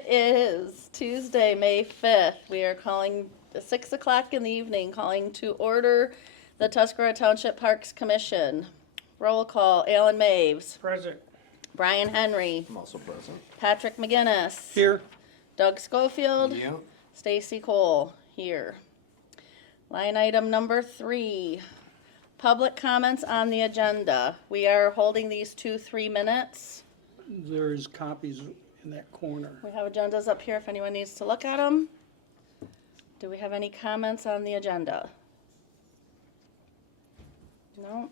It is Tuesday, May 5th. We are calling 6 o'clock in the evening, calling to order the Tuscarora Township Parks Commission. Roll call, Alan Maves. Present. Brian Henry. I'm also present. Patrick McGinnis. Here. Doug Schofield. Yep. Stacy Cole, here. Line item number 3, public comments on the agenda. We are holding these 3 minutes. There's copies in that corner. We have agendas up here if anyone needs to look at them. Do we have any comments on the agenda? No?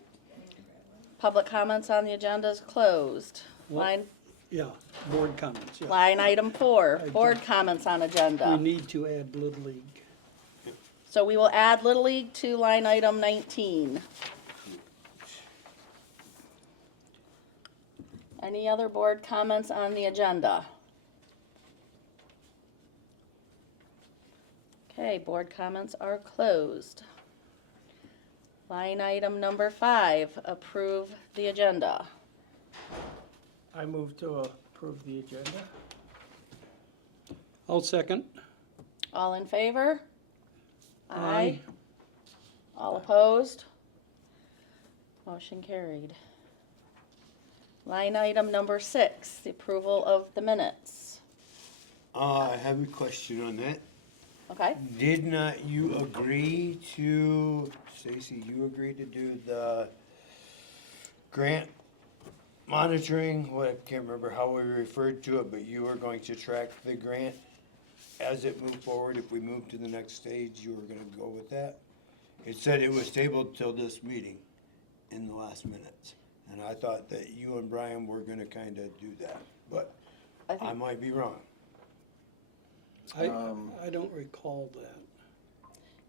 Public comments on the agenda is closed. What? Yeah, board comments, yeah. Line item 4, board comments on We agenda. need to add Little League. So we will add Little League to line item 19. Any other board comments on the agenda? Okay, board comments are closed. Line item number 5, approve the agenda. I move to approve the agenda. I'll second. All in favor? Aye. All opposed? Motion carried. Line item number 6, the approval of the minutes. I have a question on that. Okay? Did not you agree to, Stacy, you agreed to do the grant monitoring? What, I can't remember how we referred to it, but you were going to track the grant as it moved forward. If we moved to the next stage, you were gonna go with that. It said it was tabled till this meeting in the last minutes. And I thought that you and Brian were gonna kinda do that, but I think- I might be wrong. I don't recall that.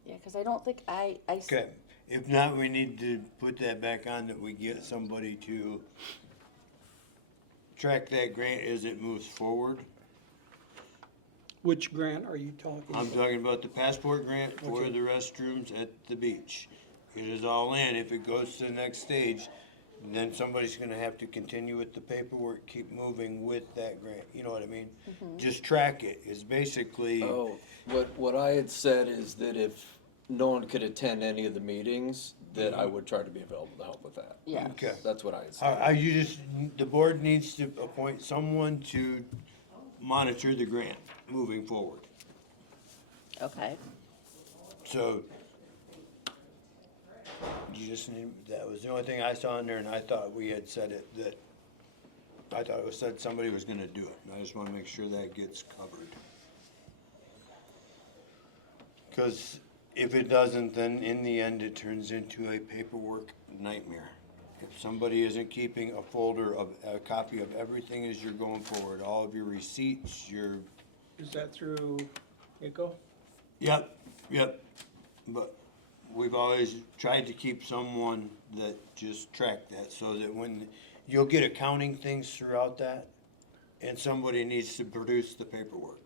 Yeah, because I don't think I. Okay, if not, we need to put that back on, that we get somebody to track that grant as it moves forward. Which grant are you talking I'm about? talking about the passport grant for Okay. the restrooms at the beach. It is all in. If it goes to the next stage, then somebody's gonna have to continue with the paperwork, keep moving with that grant, you know what I mean? Just track it, is basically, Oh, what I had said is that if no one could attend any of the meetings, that I would try to be available to help with that. Yeah. okay. That's what I had said. Are you just, the board needs to appoint someone to monitor the grant moving forward. Okay. So, you just need, that was the only thing I saw in there, and I thought we had said it, that, I thought it was said somebody was gonna do it, and I just wanna make sure that gets covered. Cause if it doesn't, then in the end, it turns into a paperwork nightmare. If somebody isn't keeping a folder of, a copy of everything as you're going forward, all of your receipts, your, Is that through ICO? yep, but we've always tried to keep someone that just tracked that, so that when, you'll get accounting things throughout that, and somebody needs to produce the paperwork.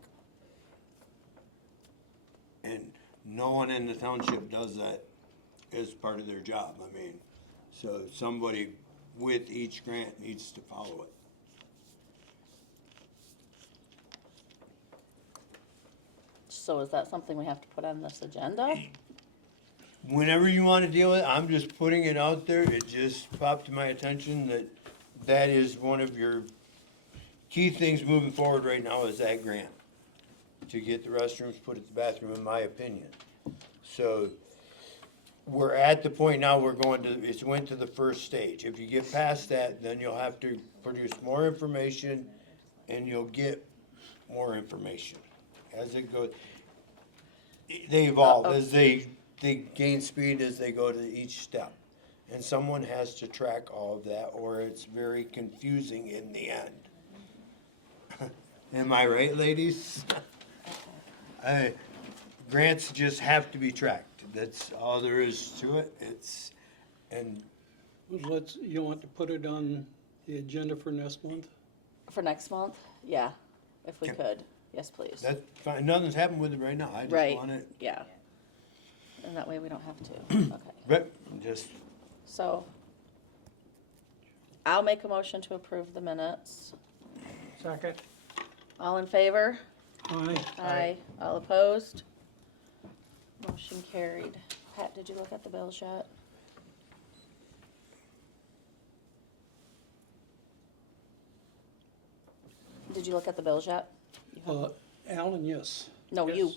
And no one in the township does that as part of their job, I mean, so somebody with each grant needs to follow it. So is that something we have to put on this agenda? Whenever you wanna deal with it, I'm just putting it out there, it just popped to my attention that that is one of your key things moving forward right now, is that grant. To get the restrooms put at the bathroom, in my opinion. So, we're at the point now, we're going to, it went to the first stage. If you get past that, then you'll have to produce more information, and you'll get more information as it goes. They evolve, as they gain speed as they go to each step. And someone has to track all of that, or it's very confusing in the end. Am I right, ladies? Grants just have to be tracked. That's all there is to it. And You want to put it on the agenda for next month? For next month? Yeah, if we Okay. could. Yes, please. that's fine. Nothing's happened with it right now. I just Right, want it, yeah. And that way we don't have to. Okay. but just, So I'll make a motion to approve the minutes. Second. All in favor? Aye. Aye. All opposed? Motion carried. Pat, did you look at the bills yet? Did you look at the bills yet? Alan, yes. No, you.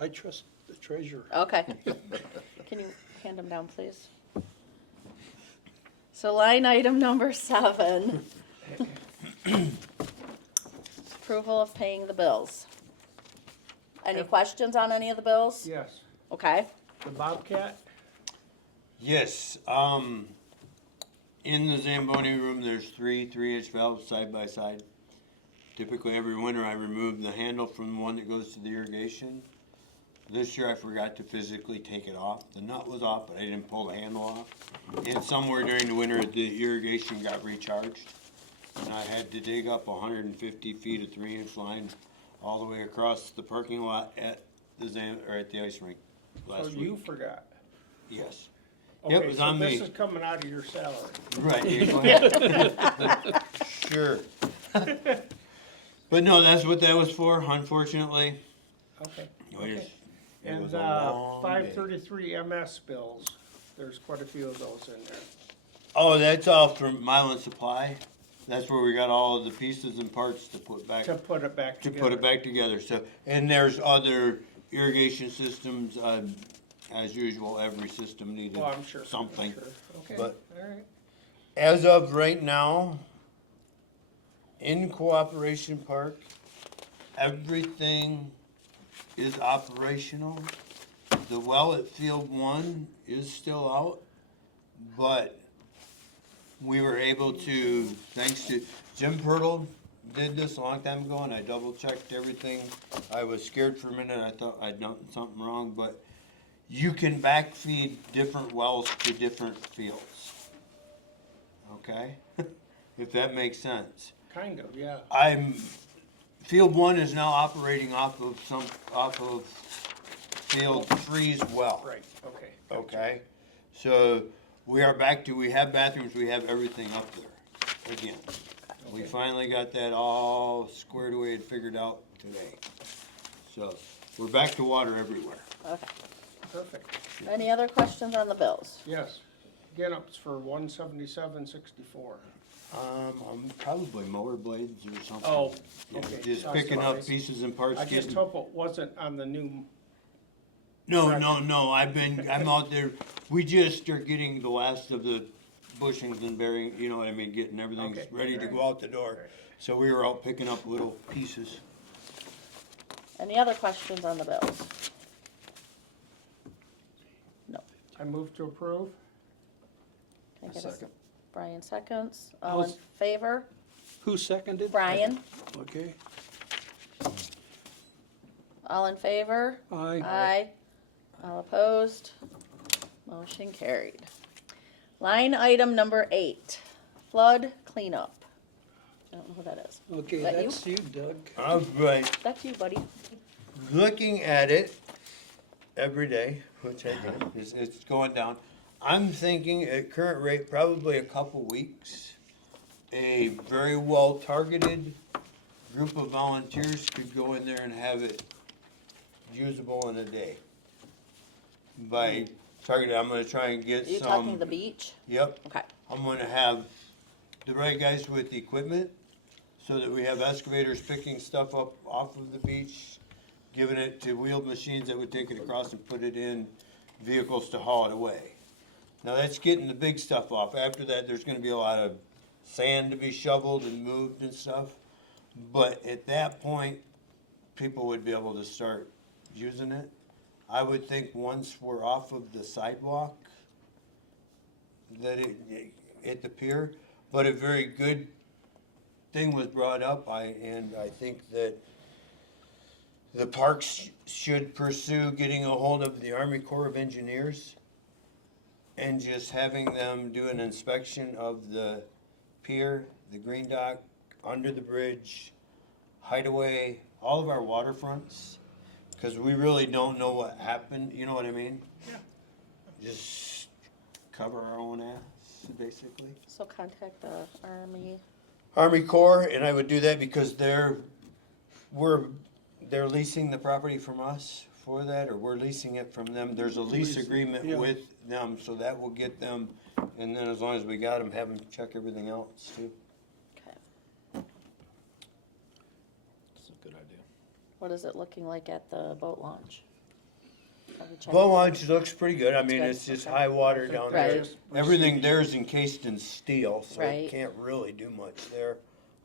I trust the treasurer. Okay. Can you hand them down, please? So line item number 7. Approval of paying the bills. Any Yep. questions on any of the bills? Yes. Okay. The Bobcat? Yes, in the Zamboni room, there's 3-inch valves side by side. Typically every winter I remove the handle from the one that goes to the irrigation. This year I forgot to physically take it off. The nut was off, but I didn't pull the handle off. And somewhere during the winter, the irrigation got recharged. And I had to dig up 150 feet of 3-inch line all the way across the parking lot at the ice rink So last you week. forgot. Yes. Okay, It was on so me. this is coming out of your salary. Right, you go ahead. Sure. But no, that's what that was for, unfortunately. Okay. It Okay. was- it And, was a long day. 533 MS bills, there's quite a few of those in there. Oh, that's all from Milan Supply. That's where we got all of the pieces and parts to put back, To put it back to together. put it back together. So, and there's other irrigation systems, as usual, every system needed Well, I'm sure. something. I'm sure. Okay, But- all right. As of right now, in Cooperation Park, everything is operational. The well at Field 1 is still out, but we were able to, thanks to Jim Pirtle, did this a long time ago, and I double checked everything. I was scared for a minute, I thought I'd done something wrong, but you can backfeed different wells to different fields. Okay? If that makes sense. Kind of, yeah. Field 1 is now operating off of Field 3's well. Right, okay. Okay? So we are back to, we have bathrooms, we have everything up there again. We Okay. finally got that all squared away and figured out today. So we're back to water everywhere. Okay. Perfect. Any other questions on the bills? Yes. Get-ups for 177.64. I'm probably mower blades or something. Oh, Yeah, okay. Just That's picking fine. up pieces and parts. I just getting- hope it wasn't on the new, No, Right. no, I'm out there, we just are getting the last of the bushings and bearing, you know what I mean, getting everything Okay. ready to Alright. go out the door. Alright. So we were out picking up little pieces. Any other questions on the bills? No. I move to approve. Can I A get a s- second. Brian seconds. All in I'll- favor? Who seconded? Brian? Okay. All in favor? Aye. Aye. All opposed? Motion carried. Line item number 8, flood cleanup. I don't know who that is. Okay, That you? that's you, Doug. All right, That's you, buddy. looking at it every day, which I do, it's going down. I'm thinking at current rate, probably a couple weeks, a very well targeted group of volunteers could go in there and have it usable in a day. By targeted, I'm gonna try and get Are you some. talking the beach? Yep, Okay. I'm gonna have the right guys with the equipment, so that we have excavators picking stuff up off of the beach, giving it to wheeled machines that would take it across and put it in vehicles to haul it away. Now, that's getting the big stuff off. After that, there's gonna be a lot of sand to be shoveled and moved and stuff. But at that point, people would be able to start using it. I would think once we're off of the sidewalk, that at the pier, but a very good thing was brought up, and I think that the parks should pursue getting a hold of the Army Corps of Engineers and just having them do an inspection of the pier, the green dock, under the bridge, hideaway, all of our waterfronts, because we really don't know what happened, you know what I mean? Yeah. Just cover our own ass, basically. So contact the Army Army Corps, and I would do that because they're leasing the property from us for that, or we're leasing it from them. There's a lease agreement yeah. with them, so that will get them, and then as long as we got them, have them check everything else too. Okay. That's a good idea. What is it looking like at the boat launch? Have you checked Boat it? launch looks pretty good. I mean, good, it's just okay. high water down there. Right. Everything there is encased in steel, so it Right. can't really do much there.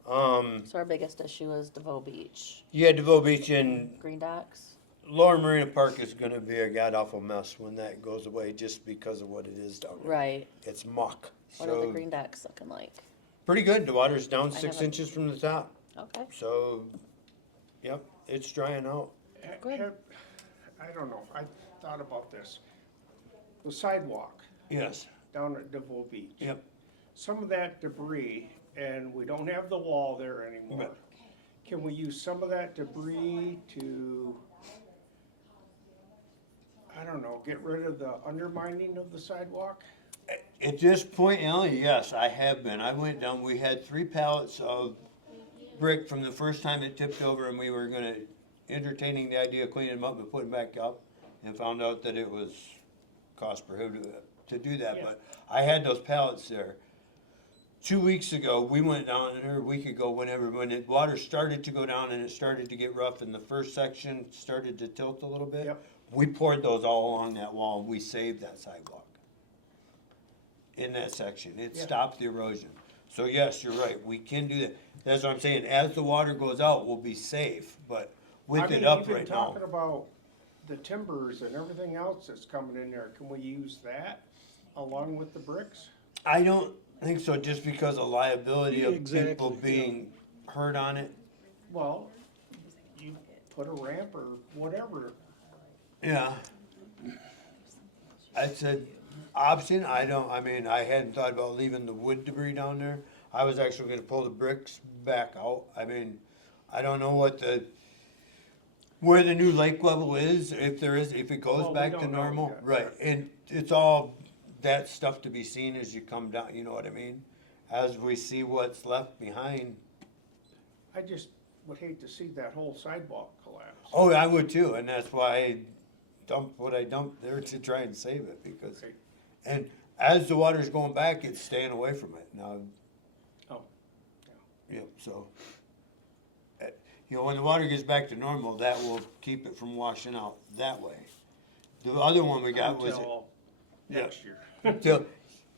So our biggest issue is DeVoe Beach, Yeah, DeVoe Beach and Green Docks. Lower Marina Park is gonna be a god awful mess when that goes away, just because of what it is down there. Right. It's muck. What are the So, Green Docks looking like? pretty good. The water's down I 6 haven't- inches from the top. Okay. So, yep, it's drying out. Good. I don't know, I thought about this. The sidewalk Yes, down at DeVoe Beach. yep. Some of that debris, and we don't have the wall there anymore. Right. Can we use some of that debris to, I don't know, get rid of the undermining of the sidewalk? At this point, Ellie, yes, I have been. I went down, we had 3 pallets of brick from the first time it tipped over, and we were entertaining the idea of cleaning them up and putting them back up, and found out that it was cost prohibitive to do that, Yeah. but I had those pallets there. 2 weeks ago, we went down, or a week ago, whenever, when the water started to go down and it started to get rough and the first section started to tilt a little bit, Yep. we poured those all along that wall, and we saved that sidewalk in that section. It Yeah. stopped the erosion. So yes, you're right, we can do that. That's what I'm saying, as the water goes out, we'll be safe, but with it up right Even talking now. about the timbers and everything else that's coming in there, can we use that along with the bricks? I don't think so, just because of liability of Exactly, people yeah. being hurt on it. Well, you put a ramp or whatever. Yeah. It's an option, I hadn't thought about leaving the wood debris down there. I was actually gonna pull the bricks back out. I mean, I don't know where the new lake level is, if it goes Well, we back to don't know normal. yet. Right, and it's all that stuff to be seen as you come down, you know what I mean? As we see what's left behind. I just would hate to see that whole sidewalk collapse. Oh, I would too, and that's why I dumped what I dumped there to try and save it, because, Right. and as the water's going back, it's staying away from it now. Oh, Yep, so, when the water gets back to normal, that will keep it from washing out that way. The other one we got was, until yeah. next year. till-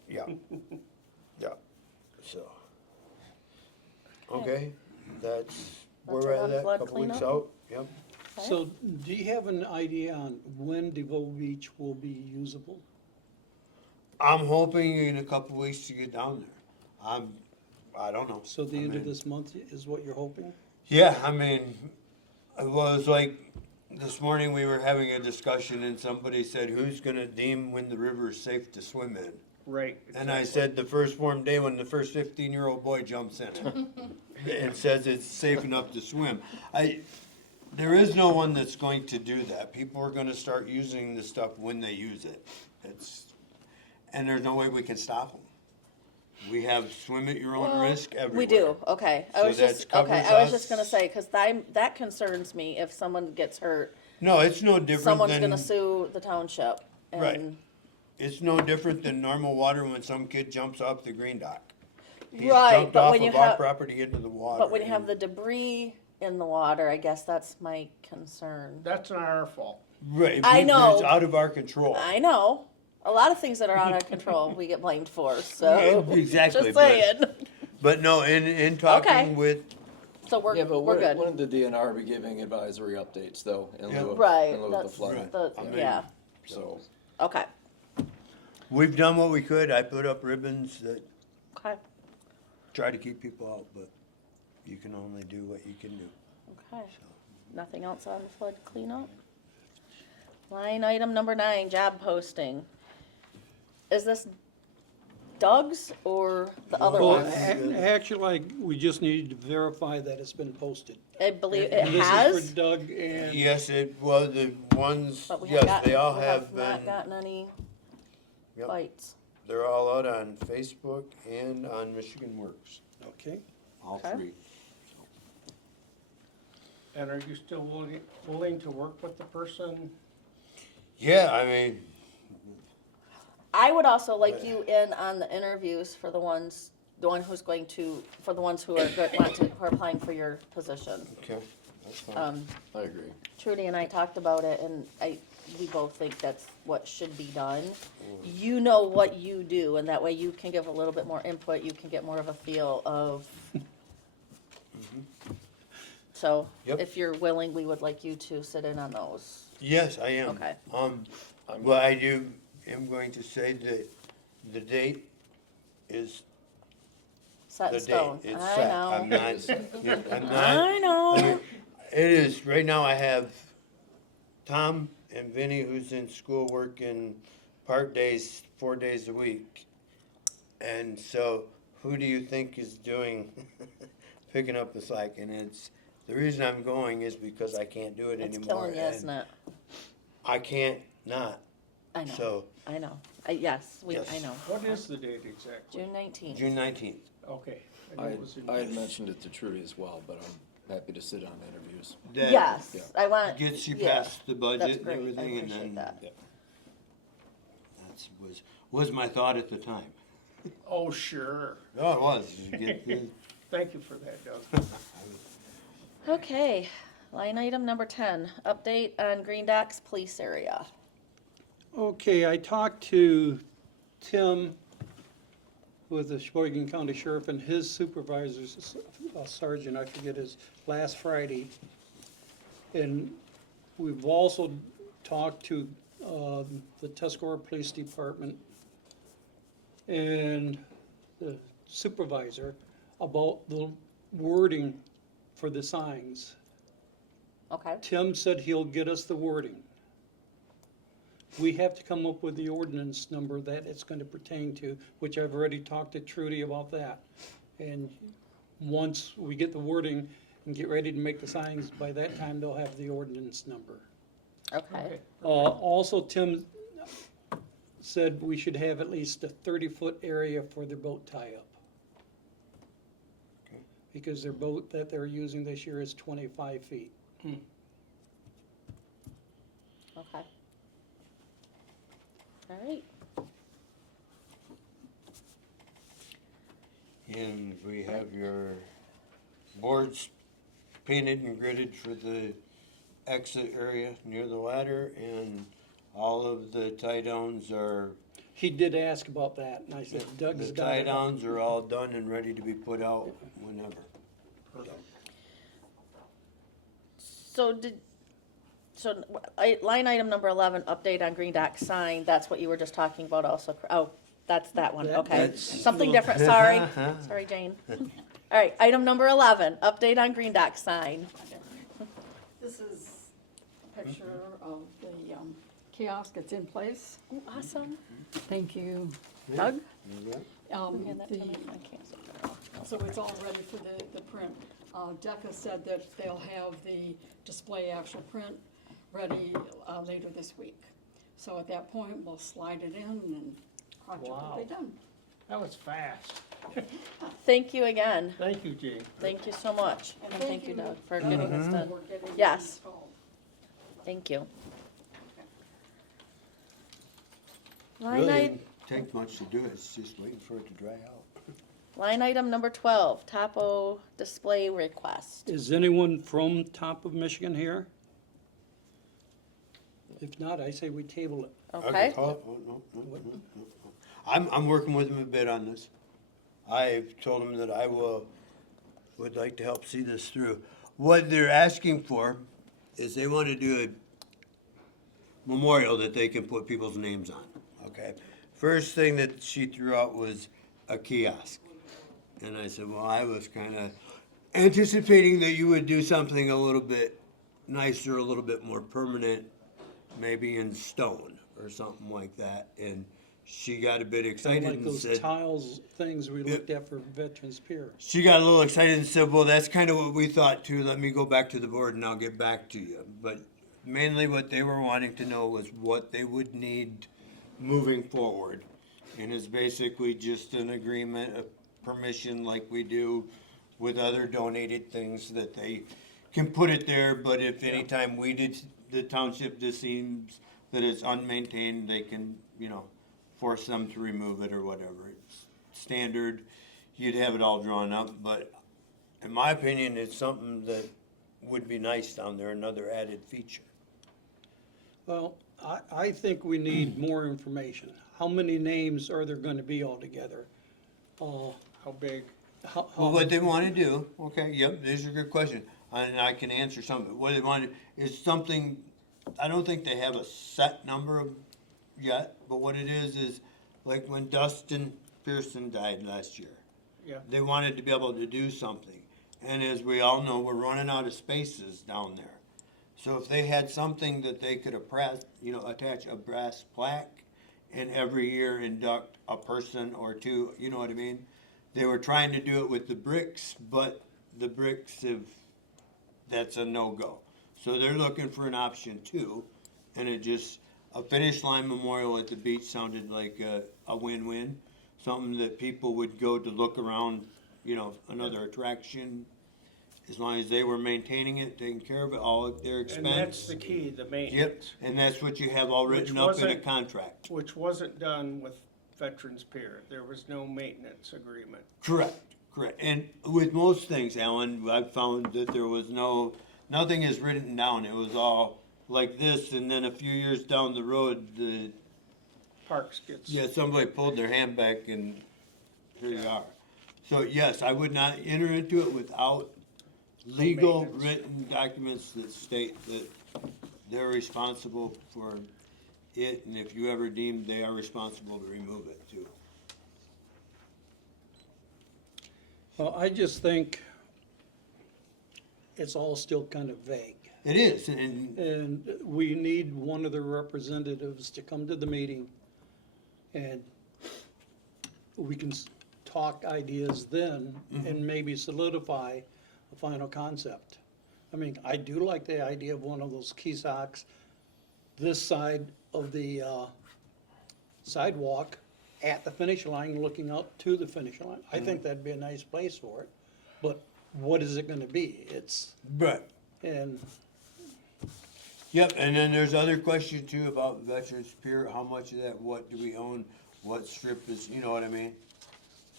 yeah, yeah, so. Okay, that's where That's we're it at, on that, flood couple weeks cleanup? out, yep. Okay. So do you have an idea on when DeVoe Beach will be usable? I'm hoping in a couple weeks to get down there. I don't know. So the I end of mean, this month is what you're hoping? Yeah, I mean, it was like, this morning we were having a discussion and somebody said, who's gonna deem when the river is safe to swim in? Right. And I exactly. said, the first warm day when the first 15-year-old boy jumps in it and says it's safe enough to swim. There is no one that's going to do that. People are gonna start using the stuff when they use it. And there's no way we can stop them. We have swim at your own Well, risk everywhere. We do, okay. So that covers I was just us. gonna say, cause that concerns me if someone gets hurt. No, it's no different Someone's than, gonna sue the township. Right. And it's no different than normal water when some kid jumps off the green dock. He's Right, jumped but off when you of our have- property into the water. But when you have and- the debris in the water, I guess that's my concern. That's not our fault. Right, I know. it's out of our control. I know, a lot of things that are out of control, we get blamed for, so. Yeah, exactly, Just but- saying. But no, in Okay. talking with, So Yeah, but we're good. wouldn't the DNR be giving advisory updates though, in Yeah. lieu of, Right, in lieu of the that's flooding? the, I mean- yeah, So, okay, we've done what we could. I put up ribbons that okay, try to keep people out, but you can only do what you can do. okay. Nothing else on the flood cleanup? Line item number 9, job posting. Is this Doug's or the other Well, one? actually, we just need to verify that it's been posted. I believe it And this is has, for Doug and, Yes, it was the ones, but we have yes, they all we have not been, gotten any Yep. bites. they're all out on Facebook and on Michigan Works. okay, all Okay. three. And are you still willing to work with the person? Yeah, I mean, I would also like you in on the interviews for the one who's going to, for the ones who are good, who are applying for your position. okay, that's fine. I agree. Trudy and I talked about it, and we both think that's what should be done. You know what you do, and that way you can give a little bit more input, you can get more of a feel of. So, Yep. if you're willing, we would like you to sit in on those. Yes, I am. Okay. Well, I am going to say that the date is Set the in date. stone. It's I set. know. I'm not, I'm not. I know. It is, right now I have Tom and Vinny who's in school working part days, 4 days a week. And so who do you think is picking up the slack? And the reason I'm going is because I can't do it It's anymore. killing you, isn't it? I can't not. I know. So I know. Yes, Yes. I know. What is the date exactly? June 19th. June 19th. Okay. knew I, it was in I had June. mentioned it to Trudy as well, but I'm happy to sit on interviews. That Yes, Yeah. I want. Gets you yeah, past the That's budget and great. I everything, and appreciate then that. that's was my thought at the time. Oh, sure. Oh, it was. You get the- Thank you for that, Doug. Okay, line item number 10, update on Green Docks Police Area. Okay, I talked to Tim with the Sheboygan County Sheriff and his supervisors, sergeant, I forget his, last Friday. And we've also talked to the Tuscarora Police Department and the supervisor about the wording for the signs. Okay, Tim said he'll get us the wording. We have to come up with the ordinance number that it's gonna pertain to, which I've already talked to Trudy about that. And once we get the wording and get ready to make the signs, by that time they'll have the ordinance number. okay, Also, Tim said we should have at least a 30-foot area for their boat tie-up. Okay. Because their boat that they're using this year is 25 feet. okay. All right, And we have your boards painted and gridded for the exit area near the ladder, and all of the tie downs are, He did ask about that, and I said, Doug's the got tie it. downs are all done and ready to be put out whenever. line item number 11, update on Green Dock sign, that's what you were just talking about also, that's that one, okay. That's- Something different, sorry, sorry, Jane. All right, item number 11, update on Green Dock sign. This is a picture of the kiosk that's in place. Ooh, awesome. Thank you, Doug? Um, Hand that to the- me. I can't see it now. So it's all ready for the print. DECA said that they'll have the display actual print ready later this week. So at that point, we'll slide it in and project will be Wow. done. That was fast. Thank you again, Thank you, Jane. thank you so much, and thank you, Doug, for uh, getting this done. for getting it Yes. installed. Thank you. Line Really item, didn't take much to do it, it's just waiting for it to dry out. line item number 12, topo display request. Is anyone from top of Michigan here? If not, I say we table it. Okay, Oh, no. I'm working with them a bit on this. I've told them that I would like to help see this through. What they're asking for is they want to do a memorial that they can put people's names on, okay? First thing that she threw out was a kiosk. And I said, well, I was kind of anticipating that you would do something a little bit nicer, a little bit more permanent, maybe in stone or something like that. And she got a bit excited Like and those said, tiles things we looked at for Veterans Pier. she got a little excited and said, well, that's kind of what we thought too. Let me go back to the board and I'll get back to you. But mainly what they were wanting to know was what they would need moving forward. And it's basically just an agreement, a permission like we do with other donated things that they can put it there, but if anytime the township just seems that it's unmaintained, they can, force them to remove it or whatever. It's standard, you'd have it all drawn up, but in my opinion, it's something that would be nice down there, another added feature. Well, I think we need more information. How many names are there gonna be altogether? How big? Well, what they wanna do, okay, yep, these are good questions, and I can answer some of it. What they want is something, I don't think they have a set number yet, but what it is like when Dustin Pearson died last year. Yeah. They wanted to be able to do something, and as we all know, we're running out of spaces down there. So if they had something that they could attach a brass plaque and every year induct a person or two, you know what I mean? They were trying to do it with the bricks, but the bricks that's a no-go. So they're looking for an option too, and a finish line memorial at the beach sounded like a win-win. Something that people would go to look around, another attraction. As long as they were maintaining it, taking care of it, all at their expense. And that's the key, the Yep, maintenance. and that's what you have all written Which up in a wasn't- contract. Which wasn't done with Veterans Pier. There was no maintenance agreement. Correct. And with most things, Alan, I've found that there was nothing is written down. It was all like this, and then a few years down the road, Parks gets. somebody pulled their hand back, and here you are. So yes, I would not enter into it without legal Maintenance. written documents that state that they're responsible for it, and if you ever deem they are responsible to remove it too. Well, I just think it's all still kind of vague. It is, and And we need one of the representatives to come to the meeting, and we can talk ideas then and maybe solidify a final concept. I mean, I do like the idea of one of those kiosks this side of the sidewalk at the finish line, looking up to the finish line. I think that'd be a nice place for it, but what is it gonna be? right. And Yep, and then there's other questions too about Veterans Pier, how much of that, what do we own, what strip is, you know what I mean?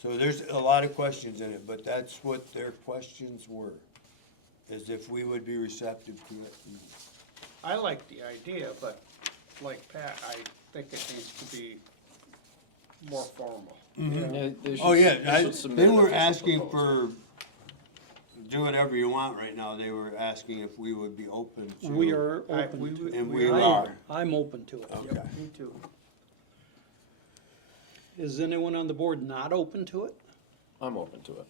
So there's a lot of questions in it, but that's what their questions were, is if we would be receptive to it. I like the idea, but like Pat, I think it needs to be more formal. Oh, yeah, they were asking for, do whatever you want right now, they were asking if we would be open to. we are open we to would- it. And we I'm- are. I'm open to it. Okay. Me too. Is anyone on the board not open to it? I'm open to it.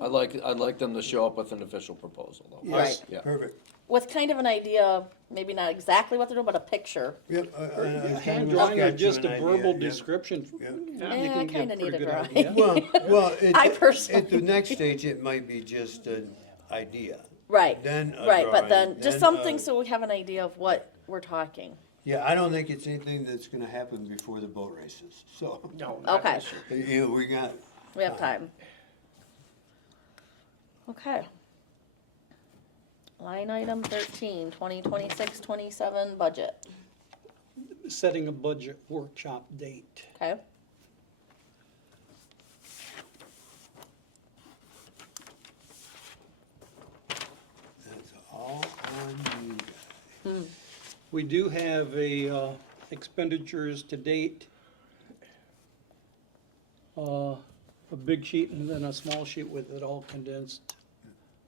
I'd like them to show up with an official proposal, though. Yes. Yeah. Perfect. With kind of an idea, maybe not exactly what they're doing, but a picture. Yep. A hand drawing or just a verbal description? Yeah. you I can give kinda a need pretty a good drawing. idea. Well, I personally- at the next stage, it might be just an idea. Right, Then a right, but drawing, then, just then something a- so we have an idea of what we're talking. Yeah, I don't think it's anything that's gonna happen before the boat races, so. No, not Okay, this year. We got, we have time. Okay. Line item 13, 2026-27 budget, Setting a budget workshop date. okay? that's all on you guys. We do have expenditures to date. A big sheet and then a small sheet with it all condensed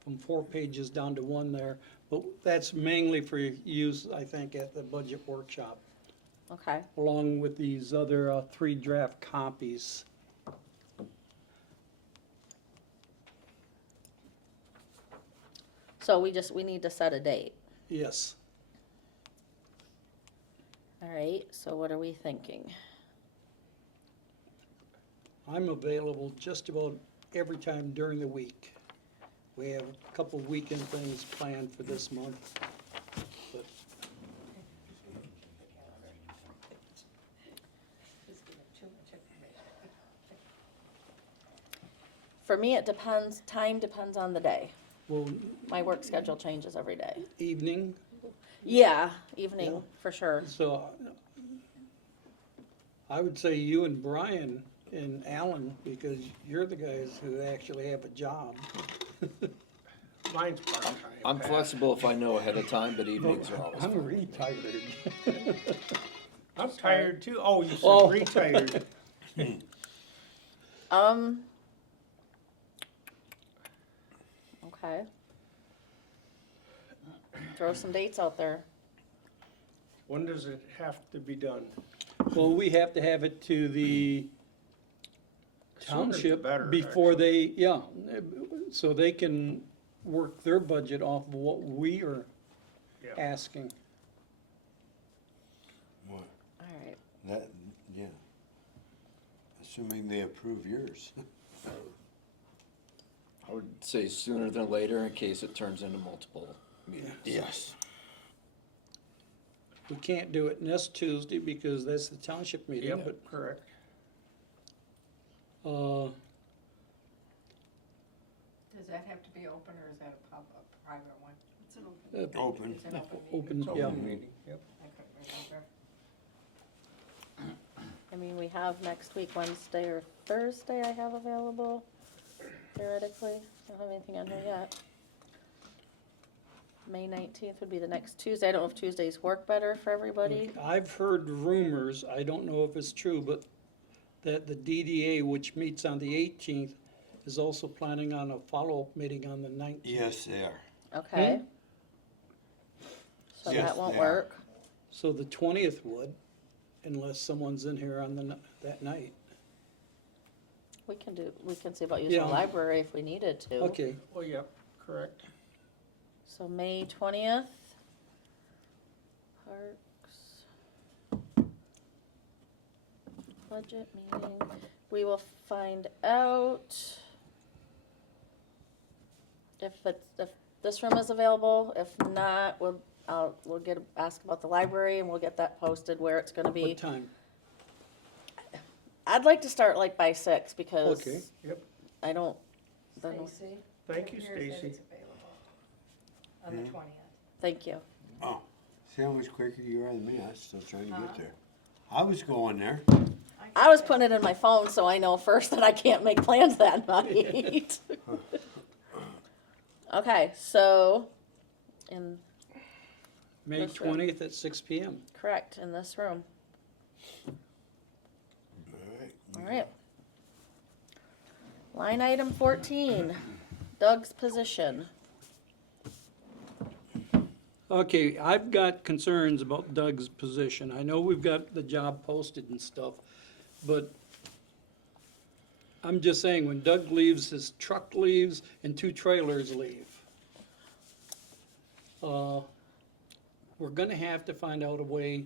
from 4 pages down to 1 there. But that's mainly for use, I think, at the budget workshop, Okay, along with these other 3 draft copies. so we need to set a date. Yes. All right, so what are we thinking? I'm available just about every time during the week. We have a couple weekend things planned for this month. But For me, it depends, time depends on the day. Well, My work schedule changes every day. evening, Yeah, evening, Yeah. for sure. so I would say you and Brian and Alan, because you're the guys who actually have a job. Mine's part-time. I'm Pat. flexible if I know ahead of time, but evenings are always I'm fine. retired. I'm tired too. Oh, you Oh. said retired. Okay. Throw some dates out there. When does it have to be done? Well, we have to have it to the Sooner the township better, before actually. they, yeah, so they can work their budget off of what we are Yeah. asking. What, All right. that, yeah. Assuming they approve yours. I would say sooner than later in case it turns into multiple meetings. Yes. We can't do it this Tuesday because that's the township meeting, Yep, but, correct. uh, Does that have to be open or is that a private one? It's an open. Open. It's an open meeting. open, It's yeah. open meeting, yep. I couldn't remember. I mean, we have next week, Wednesday or Thursday I have available, theoretically. Don't have anything on here yet. May 19th would be the next Tuesday. I don't know if Tuesdays work better for everybody. I've heard rumors, I don't know if it's true, but that the DDA, which meets on the 18th, is also planning on a follow-up meeting on the 19th. Yes, they are. Okay. So Yes, that won't they are. work. So the 20th would, unless someone's in here on that night. We can see about using the Yeah. library if we needed to. Okay, Well, yep, correct. So May 20th. Parks. Budget meeting. We will find out if this room is available. If not, we'll ask about the library and we'll get that posted where it's gonna be. what time? I'd like to start like by 6 because Okay. Yep. I don't, Stacy? Thank you, It appears that Stacy. it's available on the 20th. thank you. Oh, see how much quicker you are than me? I'm still trying to get there. I was going there. I was putting it in my phone so I know first that I can't make plans that night. Okay, so, May This room. 20th at 6 PM. correct, in this room. All right. Line item 14, Doug's position. Okay, I've got concerns about Doug's position. I know we've got the job posted and stuff, but I'm just saying, when Doug leaves, his truck leaves and 2 trailers leave. We're gonna have to find out a way.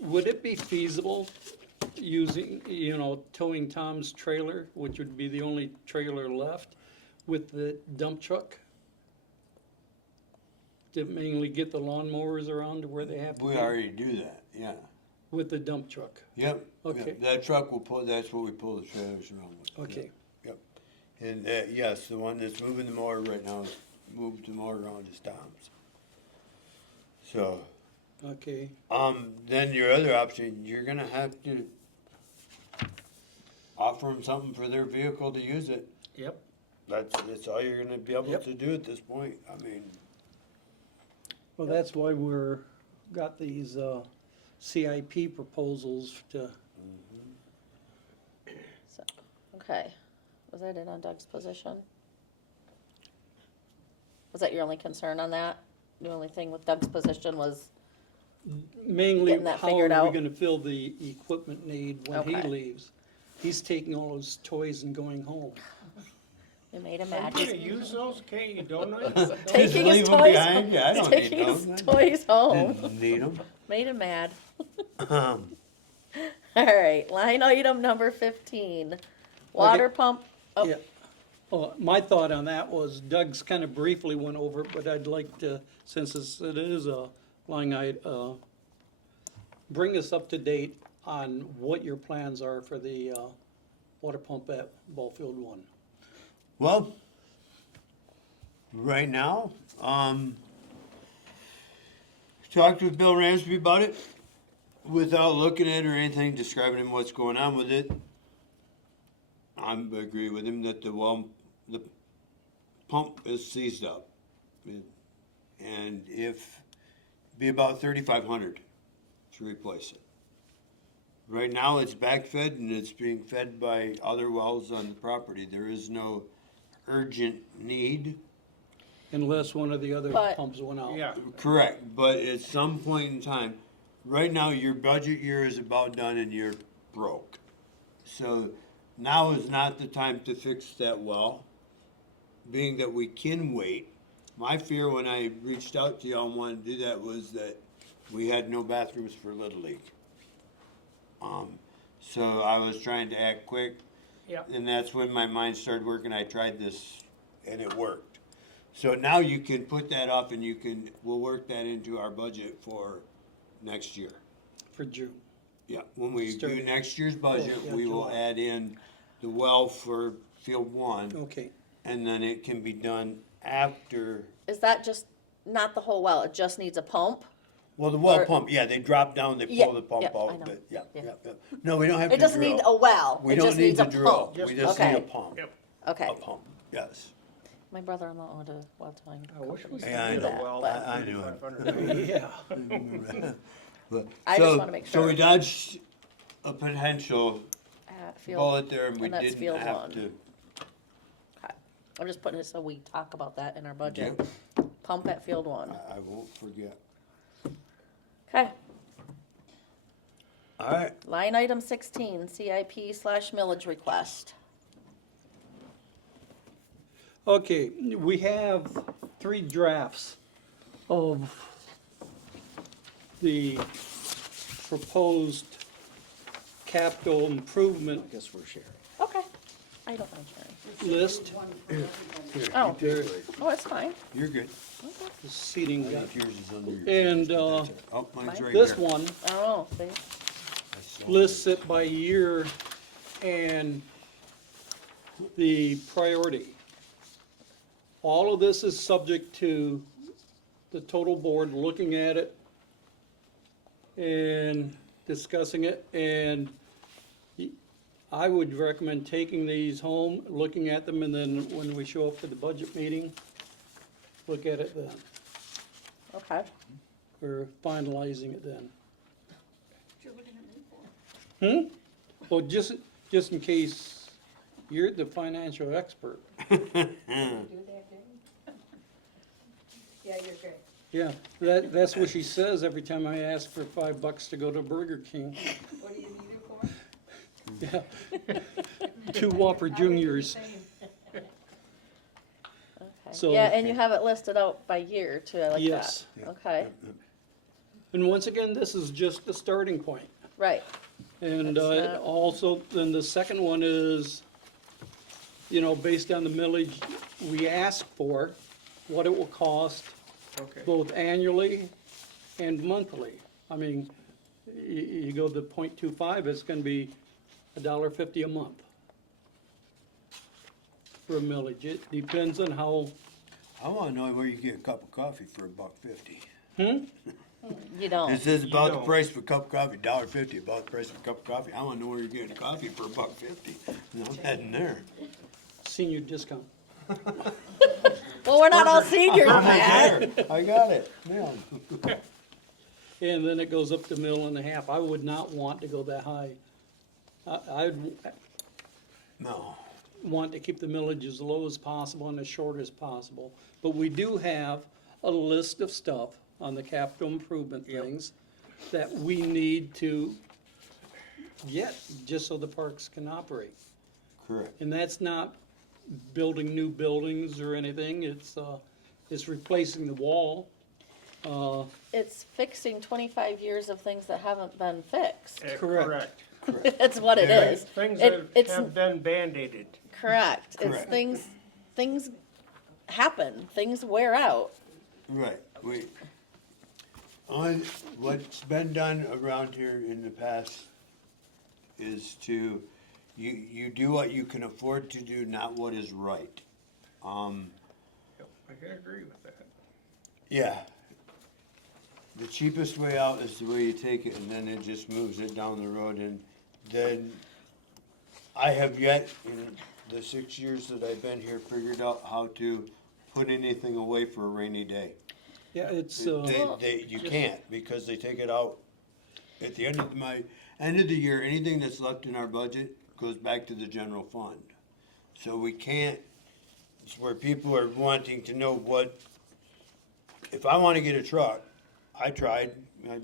Would it be feasible using, towing Tom's trailer, which would be the only trailer left, with the dump truck? To mainly get the lawnmowers around to where they have to We be already do that, yeah. with the dump truck? Yep. Okay. Yep. That truck will pull, that's what we pull the trailers around with. Okay, Yep. And, yes, the one that's moving the mower right now is moved the mower around to Tom's. So, okay. then your other option, you're gonna have to offer them something for their vehicle to use it. Yep. That's all you're gonna be able Yep. to do at this point. I mean, Well, that's why got these CIP proposals to, So, okay, was that it on Doug's position? Was that your only concern on that? The only thing with Doug's position was, mainly Getting that how figured are we out. gonna fill the equipment need when he Okay. leaves? He's taking all his toys and going home. it made him Are you mad. gonna use those, Kate? You don't know? Taking leave his 'em toys, behind? Yeah, I don't need taking his those. toys home, didn't need them. made him mad. All right, line item number 15, water pump, oh, Yeah. Oh, my thought on that was Doug's kind of briefly went over it, but I'd like to, since it is a line item, bring us up to date on what your plans are for the water pump at ball field 1? Well, right now, talked with Bill Ramsby about it without looking at it or anything, describing him what's going on with it. I agree with him that the pump is seized up. And if, be about $3,500 to replace it. Right now, it's backfed and it's being fed by other wells on the property. There is no urgent need. Unless one of the other But- pumps went out. Yeah, Correct, but at some point in time, right now, your budget year is about done and you're broke. So now is not the time to fix that well, being that we can wait. My fear when I reached out to y'all and wanted to do that was that we had no bathrooms for Little League. So I was trying to act quick. Yep. And that's when my mind started working. I tried this and it worked. So now you can put that up and we'll work that into our budget for next year. For June. Yeah, when we do Starting- next year's budget, yeah, we will July. add in the well for field 1, Okay, and then it can be done after. Is that just not the whole well? It just needs a pump? Well, the well Or- pump, yeah, they drop down, they Yeah, pull the pump yeah, I out, know. but, yeah. Yeah. No, we don't have to It drill. doesn't need a well. We It don't just need needs to a drill, pump. we just need a Okay. pump, Yep. Okay. a pump, yes. My brother-in-law owned a well drilling I wish we company. could Yeah, I do know. the well. But- I knew it. $3,500. yeah. But- I just so- wanna make So we sure. dodged a potential At field, bullet there, and we and that's didn't field have 1. to. okay. I'm just putting it so we talk about that in our budget. Pump at field 1. I won't forget. Okay. All right. Line item 16, CIP/millage request. Okay, we have 3 drafts of the proposed capital improvement I guess we're sharing. Okay. I don't mind sharing. list. One for everybody. Oh. There, Oh, it's fine. You're good. the seating I got, think yours is under your. And, That's it. Oh, mine's right this here. one Oh, see? That's- lists it by year and the priority. All of this is subject to the total board looking at it and discussing it, and I would recommend taking these home, looking at them, and then when we show up for the budget meeting, look at it then, Okay. or finalizing it then. What you looking at me for? Well, just in case you're the financial expert. Do that, Dave? Yeah, you're great. Yeah, that's what she says every time I ask for $5 to go to Burger King. What do you need it for? Yeah. 2 Whopper Juniors. Okay. So- Yeah, and you have it listed out by year too, I like that. Yes. Okay, And once again, this is just the starting point. right. And That's not- also, then the second one is, based on the millage we ask for, what it will cost Okay. both annually and monthly. I mean, you go to 0.25, it's gonna be $1.50 a month for a millage. It depends on how, I wanna know where you get a cup of coffee for $1.50. You don't. It says about the don't. price for a cup of coffee, $1.50, about the price for a cup of coffee. I wanna know where you're getting coffee for $1.50. And I'm heading there. senior discount. Well, we're not all seniors, Matt. There, I got it, yeah. And then it goes up to $1.50. I would not want to go that high. I'd No, want to keep the millage as low as possible and as short as possible. But we do have a list of stuff on the capital improvement Yep. things that we need to get, just so the parks can operate. correct. And that's not building new buildings or anything, it's replacing the wall. It's fixing 25 years of things that haven't been fixed. Correct. Correct. That's what it Yeah. is. Things It- that it's have been Band-Aided. correct. It's Correct. things happen, things wear out. Right, on, what's been done around here in the past is to You do what you can afford to do, not what is right. Yep, I can agree with that. Yeah. The cheapest way out is the way you take it, and then it just moves it down the road, and then I have yet, in the 6 years that I've been here, figured out how to put anything away for a rainy day. Yeah, it's, You can't, because they take it out at the end of the year, anything that's left in our budget goes back to the general fund. So we can't, it's where people are wanting to know if I wanna get a truck, I've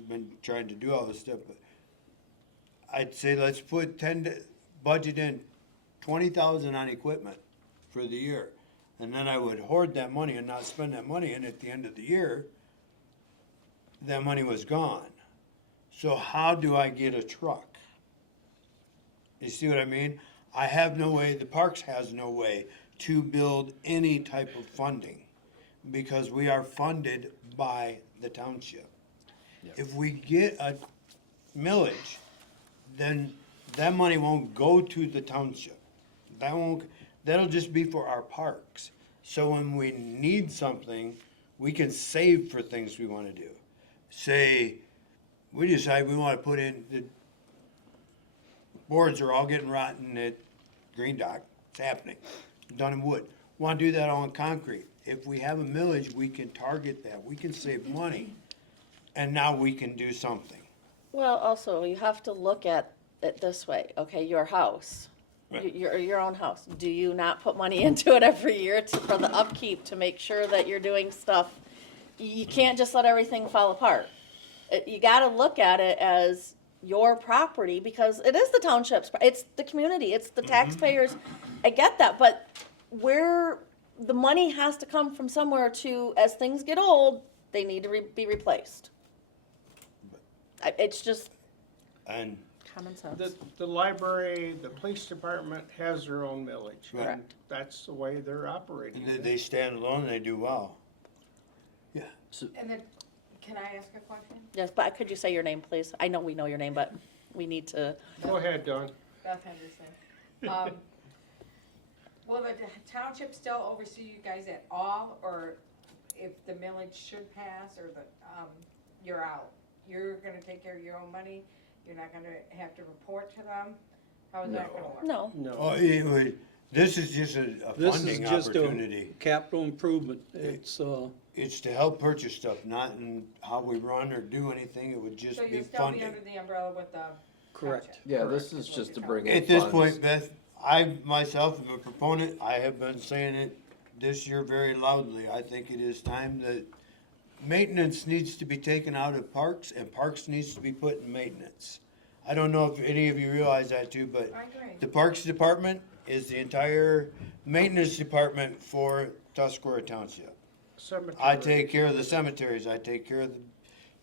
been trying to do all this stuff, but I'd say let's put budget in 20,000 on equipment for the year. And then I would hoard that money and not spend that money, and at the end of the year, that money was gone. So how do I get a truck? You see what I mean? I have no way, the parks has no way to build any type of funding because we are funded by the township. If we get a millage, then that money won't go to the township. That'll just be for our parks. So when we need something, we can save for things we wanna do. Say, we decide we wanna put in, the boards are all getting rotten at Green Dock, it's happening, done in wood. Wanna do that all in concrete. If we have a millage, we can target that, we can save money, and now we can do something. Well, also, you have to look at it this way, okay, your house, Right. your own house. Do you not put money into it every year for the upkeep, to make sure that you're doing stuff? You can't just let everything fall apart. You gotta look at it as your property, because it is the township's, it's the community, it's the taxpayers. I get that, but the money has to come from somewhere as things get old, they need to be replaced. It's just And common sense. The library, the police department has their own millage. Right. And that's the way they're operating. they stand alone and they do well. Yeah. And then, can I ask a question? Yes, but could you say your name, please? I know we know your name, but we need to. Go ahead, Don. Beth Henderson. Will the township still oversee you guys at all, or if the millage should pass, or you're out? You're gonna take care of your own money, you're not gonna have to report to them? How is that gonna work? No. Oh, this is just a this is funding just opportunity. a capital improvement. It's, It's to help purchase stuff, not in how we run or do anything, it would just So be you'll still be funding. under the umbrella with the correct. township? Yeah, this is just to bring in At this funds. point, Beth, I myself am a proponent, I have been saying it this year very loudly, I think it is time that maintenance needs to be taken out of parks, and parks needs to be put in maintenance. I don't know if any of you realize that too, but I agree. the Parks Department is the entire maintenance department for Tuscarora Township. Cemetery. I take care of the cemeteries, I take care of the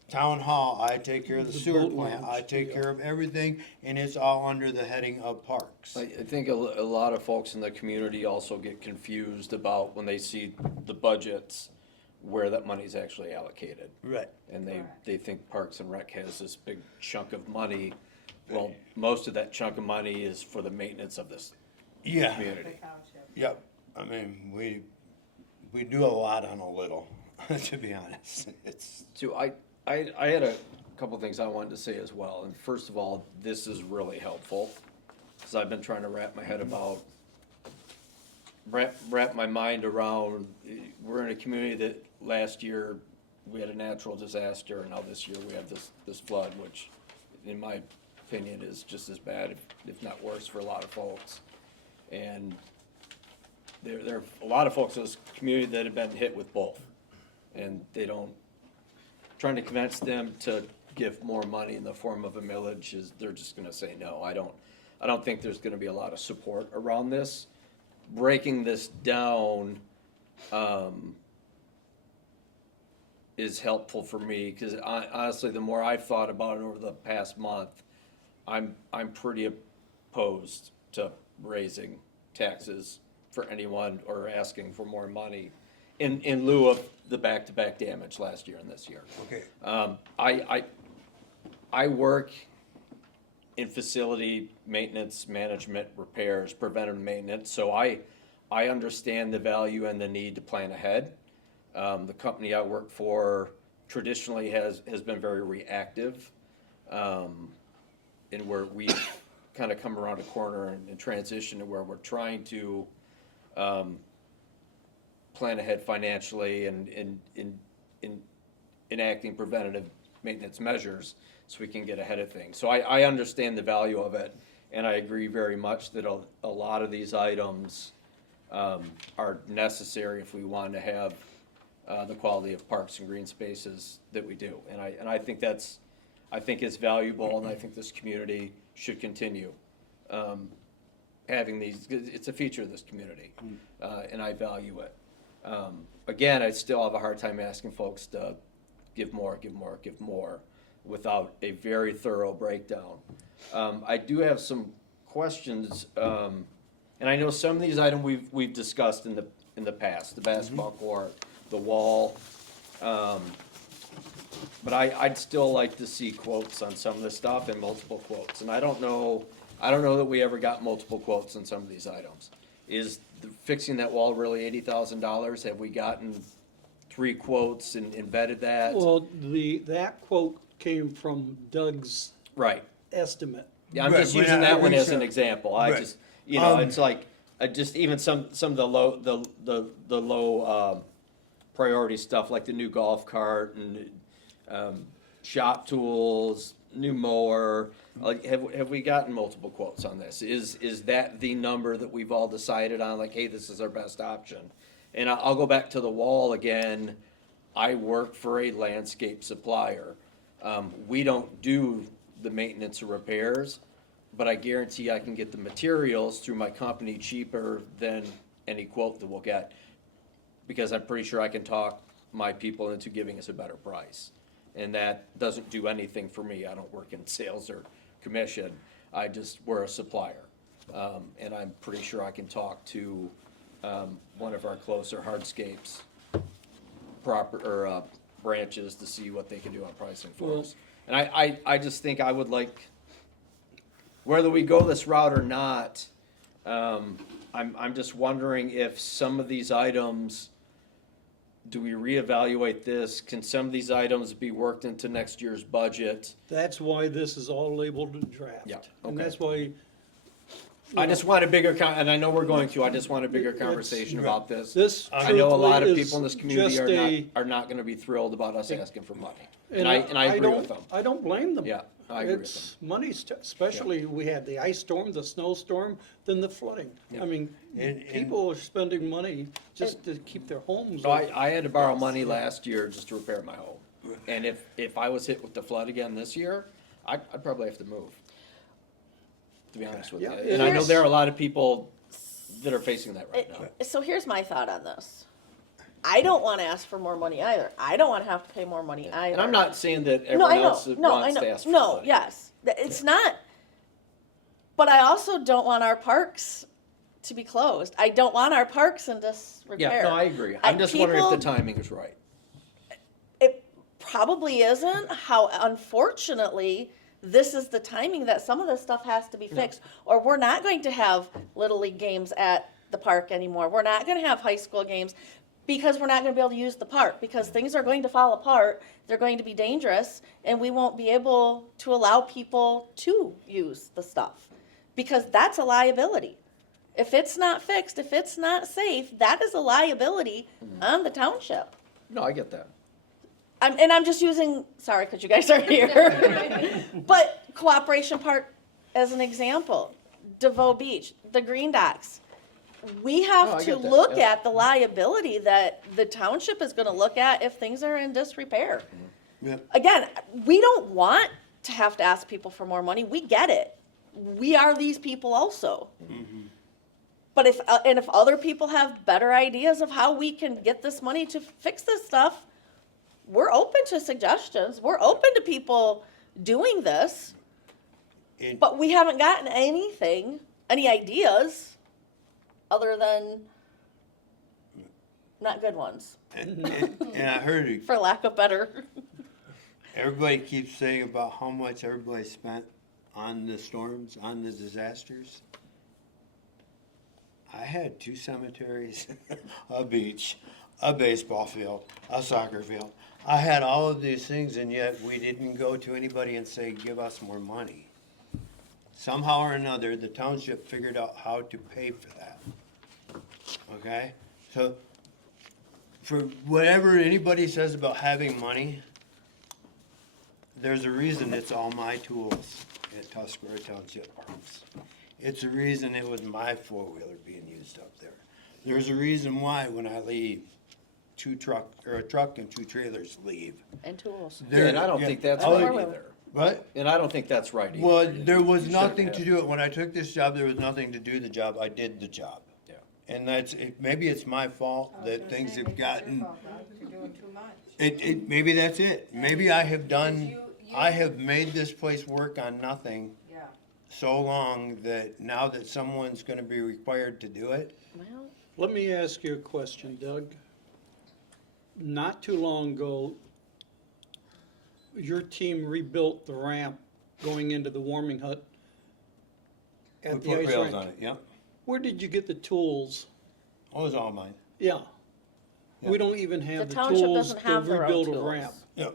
town hall, I take care of the The sewer boat plant, launch, I take yeah. care of everything, and it's all under the heading of parks. I think a lot of folks in the community also get confused about when they see the budgets, where that money's actually allocated. Right. And Correct. they think Parks and Rec has this big chunk of money. Well, most of that chunk of money is for the maintenance of this Yeah, The community. township. yep, I mean, we do a lot on a little, to be honest, it's, So I had a couple things I wanted to say as well. And first of all, this is really helpful, because I've been trying to wrap my head about, wrap my mind around, we're in a community that last year, we had a natural disaster, and now this year we have this flood, which in my opinion is just as bad, if not worse, for a lot of folks. And there are a lot of folks in this community that have been hit with both, and they don't, trying to convince them to give more money in the form of a millage is, they're just gonna say no. I don't think there's gonna be a lot of support around this. Breaking this down, is helpful for me, cause honestly, the more I've thought about it over the past month, I'm pretty opposed to raising taxes for anyone or asking for more money in lieu of the back-to-back damage last year and this year. okay. I work in facility maintenance, management, repairs, preventive maintenance. So I understand the value and the need to plan ahead. The company I work for traditionally has been very reactive, and where we've kind of come around a corner and transition to where we're trying to plan ahead financially and in enacting preventative maintenance measures so we can get ahead of things. So I understand the value of it, and I agree very much that a lot of these items are necessary if we want to have the quality of parks and green spaces that we do. And I think it's valuable, and I think this community should continue having these. It's a feature of this community, and I value it. Again, I still have a hard time asking folks to give more without a very thorough breakdown. I do have some questions, and I know some of these items we've discussed in the past, the basketball court, the wall. But I'd still like to see quotes on some of this stuff and multiple quotes. And I don't know that we ever got multiple quotes on some of these items. Is fixing that wall really $80,000? Have we gotten 3 quotes and vetted that? Well, that quote came from Doug's Right. estimate. Yeah, I'm Right, just but using I- that one we as should- an example. I Right. just, it's like, just even some of the low priority stuff, like the new golf cart and shop tools, new mower. Like, have we gotten multiple quotes on this? Is that the number that we've all decided on? Like, hey, this is our best option. And I'll go back to the wall again. I work for a landscape supplier. We don't do the maintenance or repairs, but I guarantee I can get the materials through my company cheaper than any quote that we'll get, because I'm pretty sure I can talk my people into giving us a better price. And that doesn't do anything for me. I don't work in sales or commission. We're a supplier. And I'm pretty sure I can talk to one of our closer hardscapes branches to see what they can do on pricing for us. And I just think I would like, whether we go this route or not, I'm just wondering if some of these items, do we reevaluate this? Can some of these items be worked into next year's budget? That's why this is all labeled a draft. Yeah, And okay. that's why, I just want a bigger, and I know we're going to, I just want a bigger conversation about this. this I know a lot of truthfully people in is this community just are not gonna be thrilled about us asking for money. And I agree don't- with them. I don't blame them. Yeah, I agree with It's money, especially we had the ice storm, the snowstorm, then the flooding. Yeah. I mean, And- people are spending money just to keep their homes. So I had to borrow money last year just to repair my home. And if I was hit with the flood again this year, I'd probably have to move, to be honest with you. Yeah. And I know there are a lot of people that are facing that right now. So here's my thought on this. I don't want to ask for more money either. I don't want to have to pay more money either. And I'm not saying that No, I everyone know. else No, I wants know. to ask for No, money. yes. It's not. But I also don't want our parks to be closed. I don't want our parks in disrepair. Yeah, no, I agree. I'm just wondering if the people- timing is right. It probably isn't. How unfortunately, this is the timing that some of this stuff has to be fixed, or we're not going to have Little League games at the park anymore. We're not going to have high school games because we're not going to be able to use the park, because things are going to fall apart. They're going to be dangerous, and we won't be able to allow people to use the stuff, because that's a liability. If it's not fixed, if it's not safe, that is a liability on the township. No, I get that. I'm just using, sorry, because you guys are here. But Cooperation Park as an example, DeVoe Beach, the Green Docks. We No, have I to get that, look yeah. at the liability that the township is gonna look at if things are in disrepair. Yep. Again, we don't want to have to ask people for more money. We get it. We are these people also. But if other people have better ideas of how we can get this money to fix this stuff, we're open to suggestions. We're open to people doing this. And- But we haven't gotten any ideas, other than not good ones, And I heard it, for lack of better. everybody keeps saying about how much everybody spent on the storms, on the disasters, I had 2 cemeteries, a beach, a baseball field, a soccer field. I had all of these things, and yet we didn't go to anybody and say, give us more money. Somehow or another, the township figured out how to pay for that. Okay? So, for whatever anybody says about having money, there's a reason it's all my tools at Tuscarora Township Parks. It's a reason it was my four-wheeler being used up there. There's a reason why when I leave, a truck and 2 trailers leave. And tools. Yeah, and I don't think that's Oh, right either. What? And I don't think that's right either. Well, there was You nothing shouldn't to have. do it. When I took this job, there was nothing to do the job. I did the job. Yeah. And maybe it's my fault I was that gonna things say, have maybe it's your gotten, fault, Rob, if you're doing too much. maybe that's it. Maybe I have done, You- I have made this place work on nothing Yeah. so long that now that someone's gonna be required to do it, Well, Let me ask you a question, Doug. Not too long ago, your team rebuilt the ramp going into the warming hut we at the put ice rails rink. on it, yeah. Where did you get the tools? It was all mine. Yeah. Yeah. We don't even have The the township tools doesn't to have their own rebuild a tools. ramp. Yeah.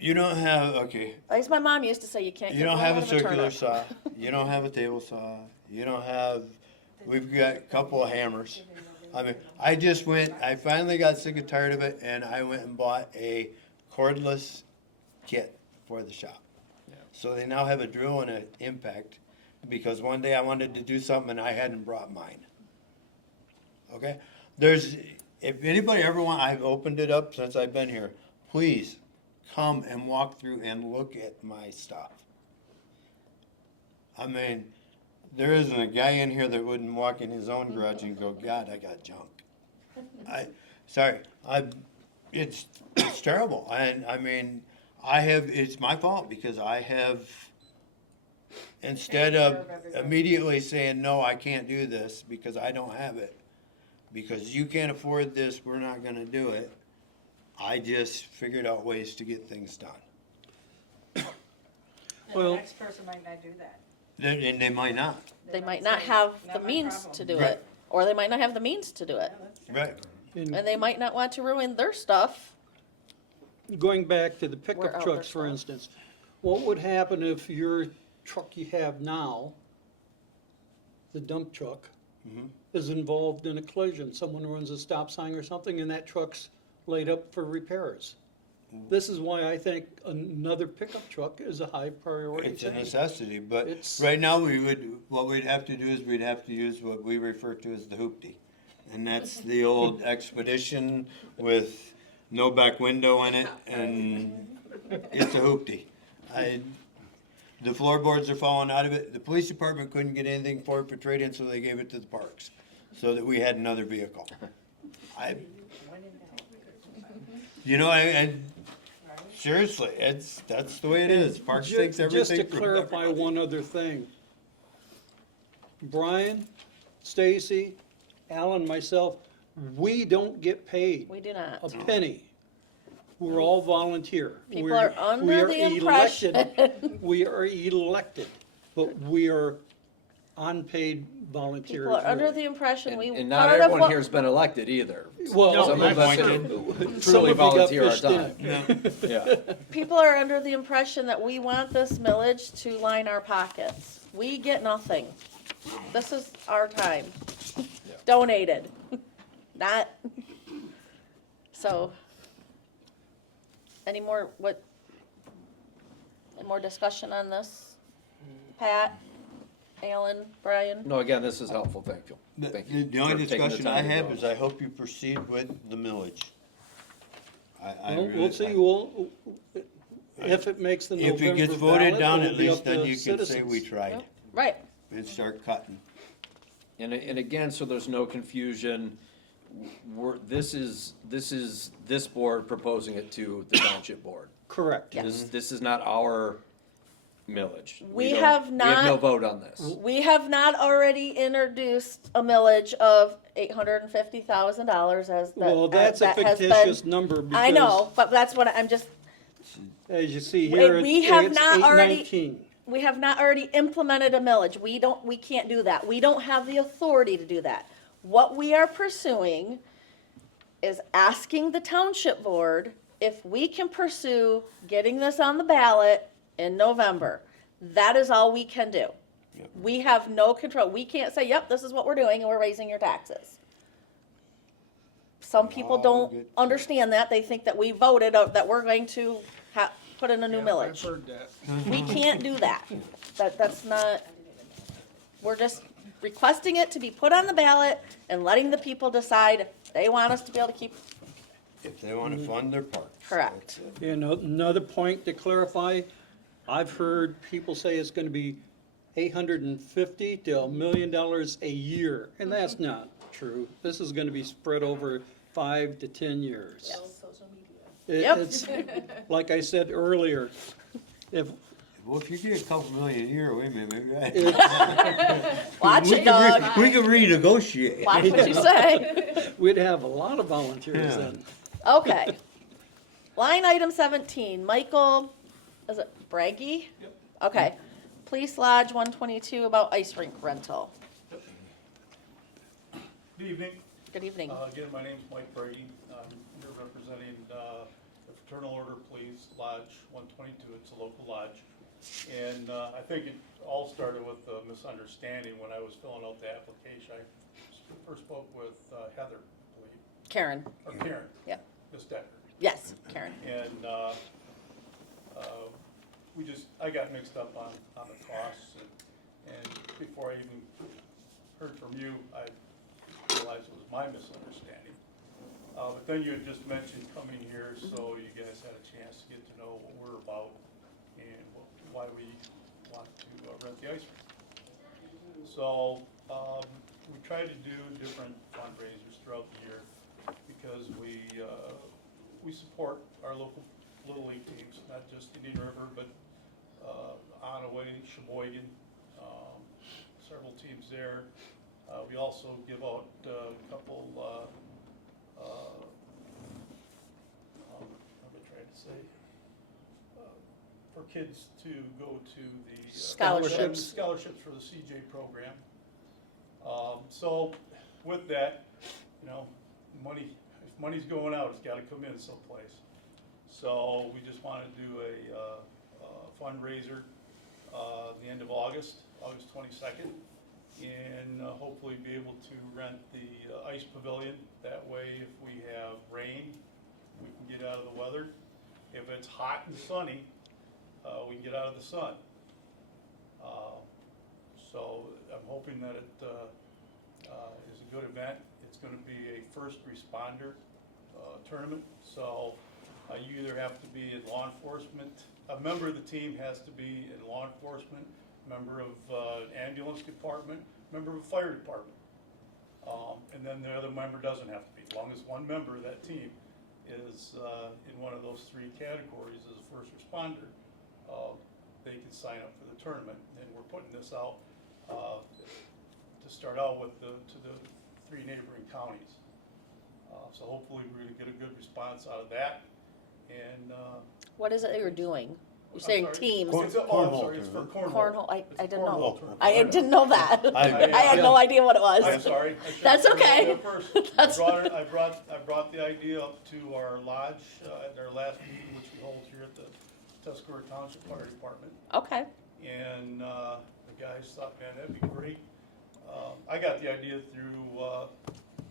You don't have, okay, as my mom used to say, you can't you get don't blood have out a of circular turnip. saw, you don't have a table saw, you don't have, we've got a couple of hammers. I mean, I finally got sick and tired of it, and I went and bought a cordless kit for the shop. Yeah. So they now have a drill and an impact, because one day I wanted to do something and I hadn't brought mine. Okay? If anybody ever I've opened it up since I've been here, please come and walk through and look at my stuff. I mean, there isn't a guy in here that wouldn't walk in his own garage and go, God, I got junk. It's terrible. I mean, it's my fault because I have, instead of immediately saying, no, I can't do this because I don't have it, because you can't afford this, we're not gonna do it, I just figured out ways to get things done. And Well- the next person might not do that. And they might not. They might not have "Not the my means problem." to do Right. it, or they might not have the means to do it, Right. And and they might not want to ruin their stuff. going back to the Wear pickup out trucks, their for stuff. instance, what would happen if your truck you have now, the dump truck, Mhm. is involved in a collision? Someone runs a stop sign or something and that truck's laid up for repairs. This is why I think another pickup truck is a high priority It's a thing. necessity, but It's- right now what we'd have to do is we'd have to use what we refer to as the hoopty. And that's the old Expedition with no back window in it, and it's a hoopty. The floorboards are falling out of it. The police department couldn't get anything for it for trade-in, so they gave it to the parks, so that we had another vehicle. And seriously, that's the way it is. Parks takes everything. Just to from clarify everybody. one other thing. Brian, Stacy, Alan, myself, we don't get paid We do not. a penny. We're all volunteer. People We're- are under we are the elected. impression. We are elected, but we are unpaid volunteers. People are under really. the impression And not everyone here's been elected either. Well, Some of us appointed. some truly of it got volunteer our fished in. time. Yeah. People are under the impression that we want this millage to line our pockets. We get nothing. This is our time. Donated. Not. So. Any more discussion on this? Pat, Alan, Brian? No, again, this is helpful, thank you. Thank you. The only for taking the discussion I time to have go. is I hope you proceed with the millage. We'll see, if it makes the If it November gets voted ballot, down, it'll at be least up then to you can say citizens. we tried Right. and start cutting. And again, so there's no confusion, this board proposing it to the township board. Correct. This is not our millage. We don't- have We have no not- vote on this. We have not already introduced a millage of $850,000 as the. Well, that's a that has been- fictitious number because. I know, but that's what I'm just, As you see here, We have it's not already- 819. we have not already implemented a millage. We can't do that. We don't have the authority to do that. What we are pursuing is asking the township board if we can pursue getting this on the ballot in November. That is all we can do. Yep. We have no control. We can't say, yep, this is what we're doing and we're raising your taxes. Some people All don't good. understand that. They think that we voted that we're going to put in a new Yeah, millage. I've heard that. We can't do that. That's not, we're just requesting it to be put on the ballot and letting the people decide if they want us to be able to keep, If they wanna fund their parks. Correct. That's it. And another point to clarify, I've heard people say it's gonna be $850 to $1 million a year, and that's not true. This is gonna be spread over 5 to 10 years. Yep. It's, like I said earlier, if, Well, if you get a couple million a year, wait a minute, maybe watch we it, dog. we can renegotiate. Watch what you say. we'd have a lot of volunteers Yeah. then. Okay. Line item 17, Michael, is it Braggy? Yep. Okay. Police Lodge 122 about ice rink rental. Good evening. Good evening. Again, my name's Mike Brady. I'm here representing the Fraternal Order Police Lodge 122. It's a local lodge. And I think it all started with a misunderstanding when I was filling out the application. I first spoke with Heather, I believe, Karen. or Karen. Yep. Ms. Decker. Yes, Karen. And I got mixed up on the costs, and before I even heard from you, I realized it was my misunderstanding. But then you had just mentioned coming here, so you guys had a chance to get to know what we're about and why we want to rent the ice rink. So we try to do different fundraisers throughout the year because we support our local Little League teams, not just Indian River, but Onaway, Sheboygan, several teams there. We also give out a couple, what am I trying to say? For kids to go to the Scholarships. Scholarships for the CJ program. So with that, you know, if money's going out, it's gotta come in someplace. So we just wanna do a fundraiser, the end of August 22nd, and hopefully be able to rent the ice pavilion. That way, if we have rain, we can get out of the weather. If it's hot and sunny, we can get out of the sun. So I'm hoping that it is a good event. It's gonna be a first responder tournament. So you either have to be in law enforcement, a member of the team has to be in law enforcement, member of ambulance department, member of fire department. And then the other member doesn't have to be. As long as one member of that team is in one of those three categories as a first responder, they can sign up for the tournament. And we're putting this out to start out with to the three neighboring counties. So hopefully we're gonna get a good response out of that. And What is it that you're doing? You're I'm saying sorry. teams. It's I'm sorry, it's for cornhole. Cornhole, I It's a didn't know. cornhole tournament. I didn't know that. I- I had no idea what it I'm was. sorry. I That's should've okay. said that first. That's- I brought the idea up to our lodge at our last meeting, which we hold here at the Tuscarora Township Fire Department. Okay. And the guys thought, man, that'd be great. I got the idea through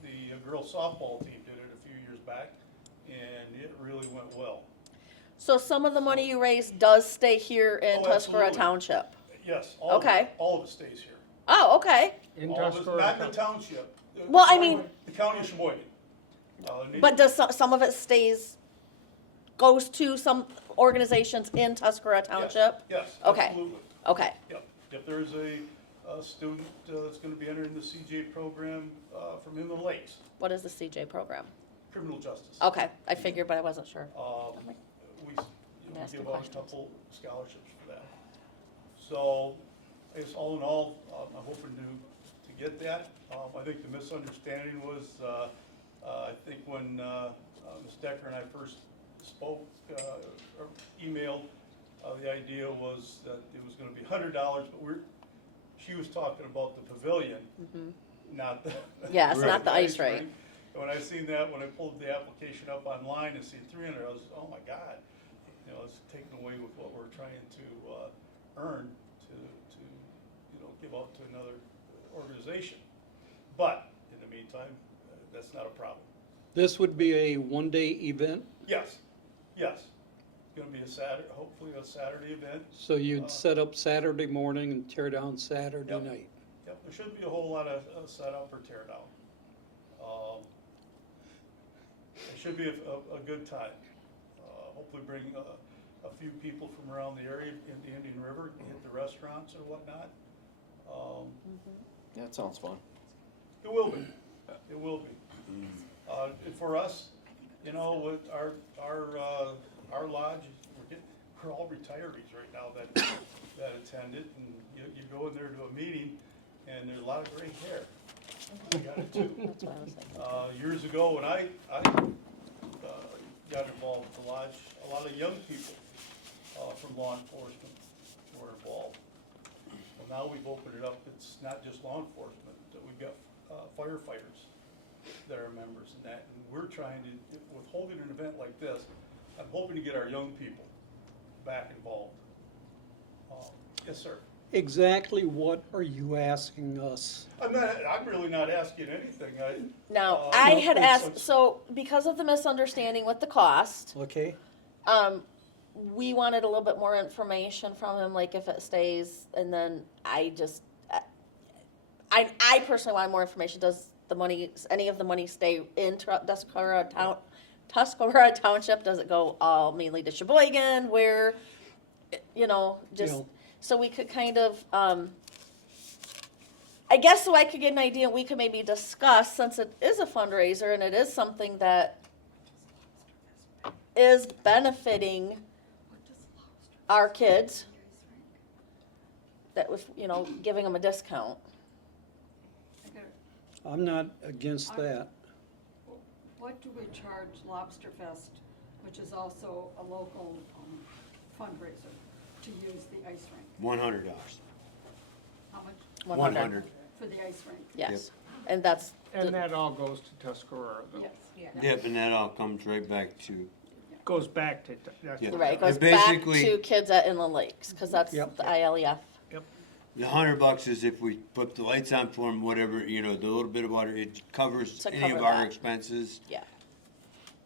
the girls softball team did it a few years back, and it really went well. So some of the money you raise does stay here in Oh, Tuscarora absolutely. Township? Yes, all of Okay. it, all of it stays here. Oh, okay. In All of it, Tuscarora not in the County. township. Well, I mean- The county of Sheboygan. But does some of it goes to some organizations in Tuscarora Township? Yes, Okay. absolutely. Okay, Yep. If there's a student that's gonna be entering the CJ program from Inland Lakes, what is the CJ program? criminal justice. Okay, I figured, but I wasn't sure. We asking give out a questions. couple scholarships for that. So, I guess all in all, I'm hoping to get that. I think the misunderstanding was, I think when Ms. Decker and I first spoke, or emailed, The idea was that it was gonna be $100, but she was talking about the pavilion, not the. Yeah, it's not the ice rink. And when I seen that, when I pulled the application up online and seen 300, I was, oh my God. You know, it's taken away with what we're trying to earn to give out to another organization. But in the meantime, that's not a problem. This would be a one-day event, Yes, yes. It's gonna be hopefully a Saturday event. so you'd set up Saturday morning and tear down Saturday Yep. night. Yep, there shouldn't be a whole lot of setup or tear down. It should be a good time. Hopefully bring a few people from around the area in the Indian River, hit the restaurants or whatnot. Yeah, it sounds fun. It will be, it will be. And for us, you know, with our lodge, we're all retirees right now that attend it, and you go in there to a meeting, and there's a lot of gray hair. I got it too. That's what I was thinking. Years ago, when I got involved with the lodge, a lot of young people from law enforcement were involved. Well, now we've opened it up, it's not just law enforcement, we've got firefighters that are members in that, and we're trying to, with holding an event like this, I'm hoping to get our young people back involved. Yes, sir. Exactly what are you asking us? I'm really not asking anything. Now, Uh, I no, had it's- asked, so because of the misunderstanding with the cost, Okay, we wanted a little bit more information from him, like if it stays, and then I personally wanted more information. Does any of the money stay in Tuscarora Township? Does it go all mainly to Sheboygan? Where, just, Yeah. so we could kind of, I guess so I could get an idea, we could maybe discuss, since it is a fundraiser and it is something that is benefiting our kids, that was, giving them a discount. I'm not against that. What do we charge Lobster Fest, which is also a local fundraiser, to use the ice rink? $100. How much 100. for the ice rink? Yes, and that's, And that all goes to Tuscarora, though. Yes. Yeah. Yep, and that all comes right back to, Goes back to, that's Yeah. what- right, it goes It back basically- to kids at Inland Lakes, because that's Yep. the ILEF. the $100 is if we put the lights on for them, whatever, the little bit of water, it covers To any of cover our that. expenses. Yeah.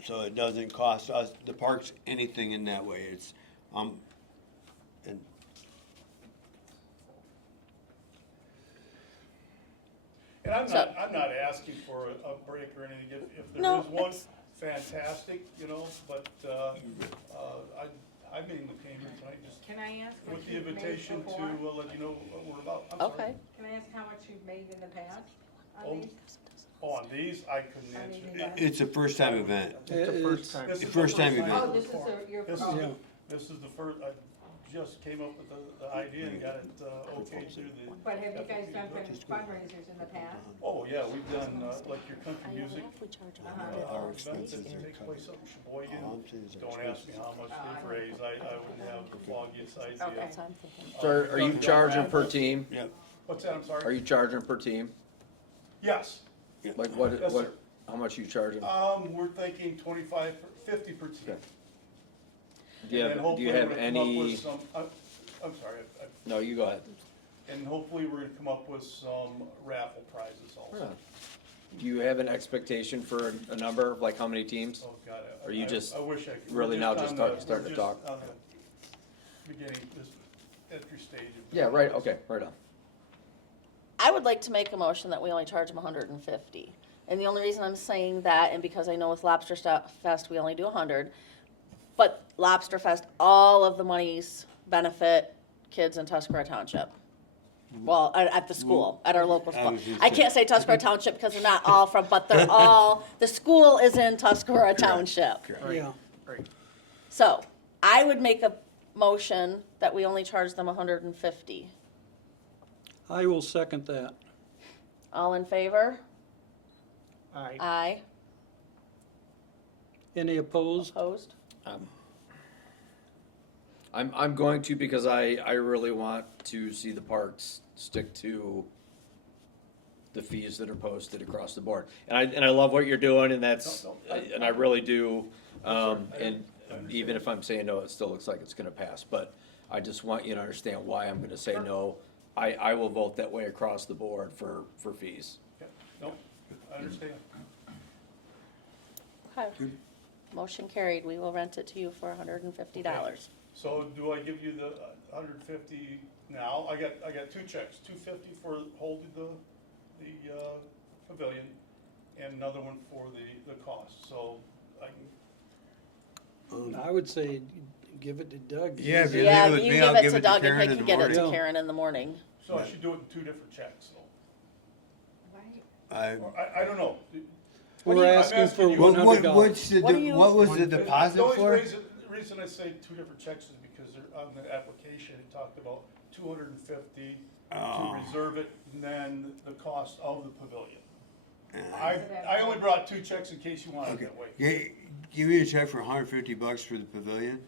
So it doesn't cost us, the parks, anything in that way. It's, and And I'm So- not asking for a break or anything, if there No, is one, it's- fantastic, but, I mainly came here tonight just Can I ask what with the you've made invitation to before? let you know what we're about. I'm sorry. Okay. Can I ask how much you've made in the past Oh, on these? Oh, on these, I couldn't I answer. mean, it's a first time event. It's the first time. This The is first time time. event. Oh, this is your, This is, oh, Yeah. this is the first, I just came up with the idea and got it, okay through the. but have you guys done fundraisers in the past? Oh, yeah, we've done, like your country music, Uh-huh. events that take place up in Sheboygan. Don't ask me how much they've raised, I wouldn't have the foggiest idea. Okay. So are you charging per team? Yep. What's that, I'm Are sorry? you charging per team? Yes, Like Yes, sir. how much you charging? we're thinking 50 per team. Okay. Do you And then have, do you hopefully have we're gonna come up any, with some- I'm sorry, no, you go ahead. and hopefully we're gonna come up with some raffle prizes also. Yeah. Do you have an expectation for a number, like how many teams? Oh, God, Or you just I wish I could. really We're now just on start- the- starting we're to just talk? on the beginning, this entry stage of. Yeah, right, okay, right on. I would like to make a motion that we only charge them 150. And the only reason I'm saying that, and because I know with Lobster Fest, we only do 100, but Lobster Fest, all of the monies benefit kids in Tuscarora Township. Well, at the school, at our local I school. was gonna I say- can't say Tuscarora Township because they're not all from, but they're all, the school is in Tuscarora Township. Yeah, Right. So, I would make a motion that we only charge them 150. I will second that. All in favor? Aye. Aye. Any opposed? Opposed? I'm going to, because I really want to see the parks stick to the fees that are posted across the board. And I love what you're doing, and that's, and I really do. And even if I'm saying no, it still looks like it's gonna pass, but I just want you to understand why I'm gonna say no. I will vote that way across the board for fees. Yeah, no, I understand. Okay. Motion carried. We will rent it to you for $150. So do I give you the 150 now? I got two checks, 250 for holding the pavilion and another one for the cost, so I can, I would say give it to Doug. Yeah, if you Yeah, leave it with you me, give I'll it give to it to Doug and Karen he in can the get it morning. to Yeah. Karen in the morning. so I should do it in two different checks, though. Right. Or I don't know. We're I'm asking for asking you- $100. What what was the The deposit only for? reason I say two different checks is because they're on the application, it talked about 250 Oh. to reserve it, and then the cost of the pavilion. I only brought two checks in case you wanted it Okay, that way. give me a check for $150 for the pavilion,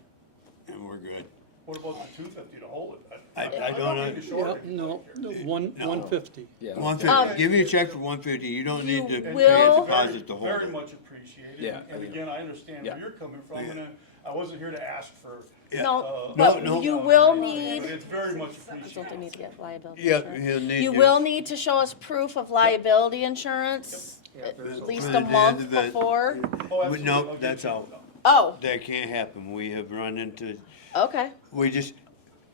and we're good. What about the 250 to hold it? I I'm don't not being short Yeah, or anything no, here. No. 150. Yeah. 150, give me a check for 150, you don't You need to pay a will- deposit to hold Very it. much appreciated. Yeah. And again, I understand where Yeah. you're coming from, Yeah. and I wasn't here to ask for. Yeah. No, uh, but No, no. you will But need, it's very much don't they appreciated. need to get liability Yep, insurance? he'll need. You to- will need to show us proof of liability insurance at least For a the day of month the event. before. Oh, But absolutely. no, I'll get that's you- out. Oh, That can't happen, we have run into, okay. we just,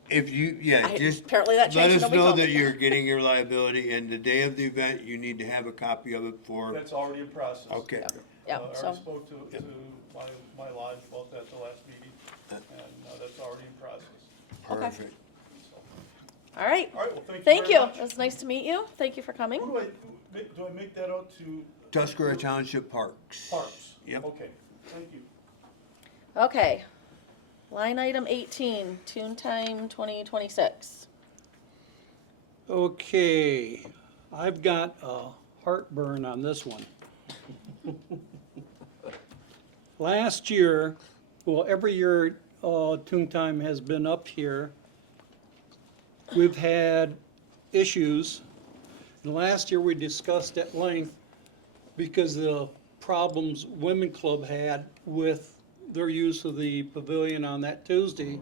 if you, yeah, I- just. apparently that Let changed, us nobody know told that me. you're getting your liability, and the day of the event, you need to have a copy of it for, That's already in process. okay. Yeah, I so, already spoke to my lodge about that the last meeting, and that's already in process. Perfect. So, all right. all right, well, thank you Thank very you. much. It was nice to meet you. Thank you for coming. Who do I make that out to? Tuscarora Township Parks. Parks? Yep. Okay, thank you. Okay. Line item 18, TooonTime 2026. Okay, I've got heartburn on this one. Last year, well, every year TooonTime has been up here, we've had issues. And last year, we discussed at length because of the problems Women Club had with their use of the pavilion on that Tuesday.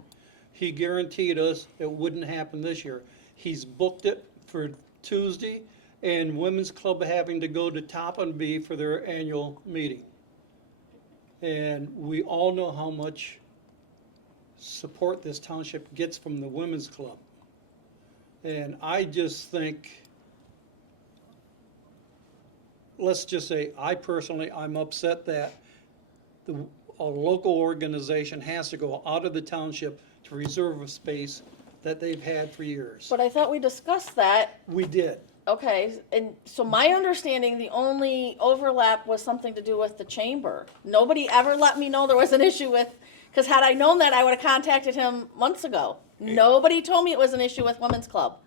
He guaranteed us it wouldn't happen this year. He's booked it for Tuesday, and Women's Club having to go to Toppin for their annual meeting. And we all know how much support this township gets from the Women's Club. And I just think, let's just say, I'm upset that a local organization has to go out of the township to reserve a space that they've had for years. But I thought we discussed that. We did. Okay, and so my understanding, the only overlap was something to do with the chamber. Nobody ever let me know there was an issue with, because had I known that, I would have contacted him months ago. Nobody told me it was an issue with Women's Club.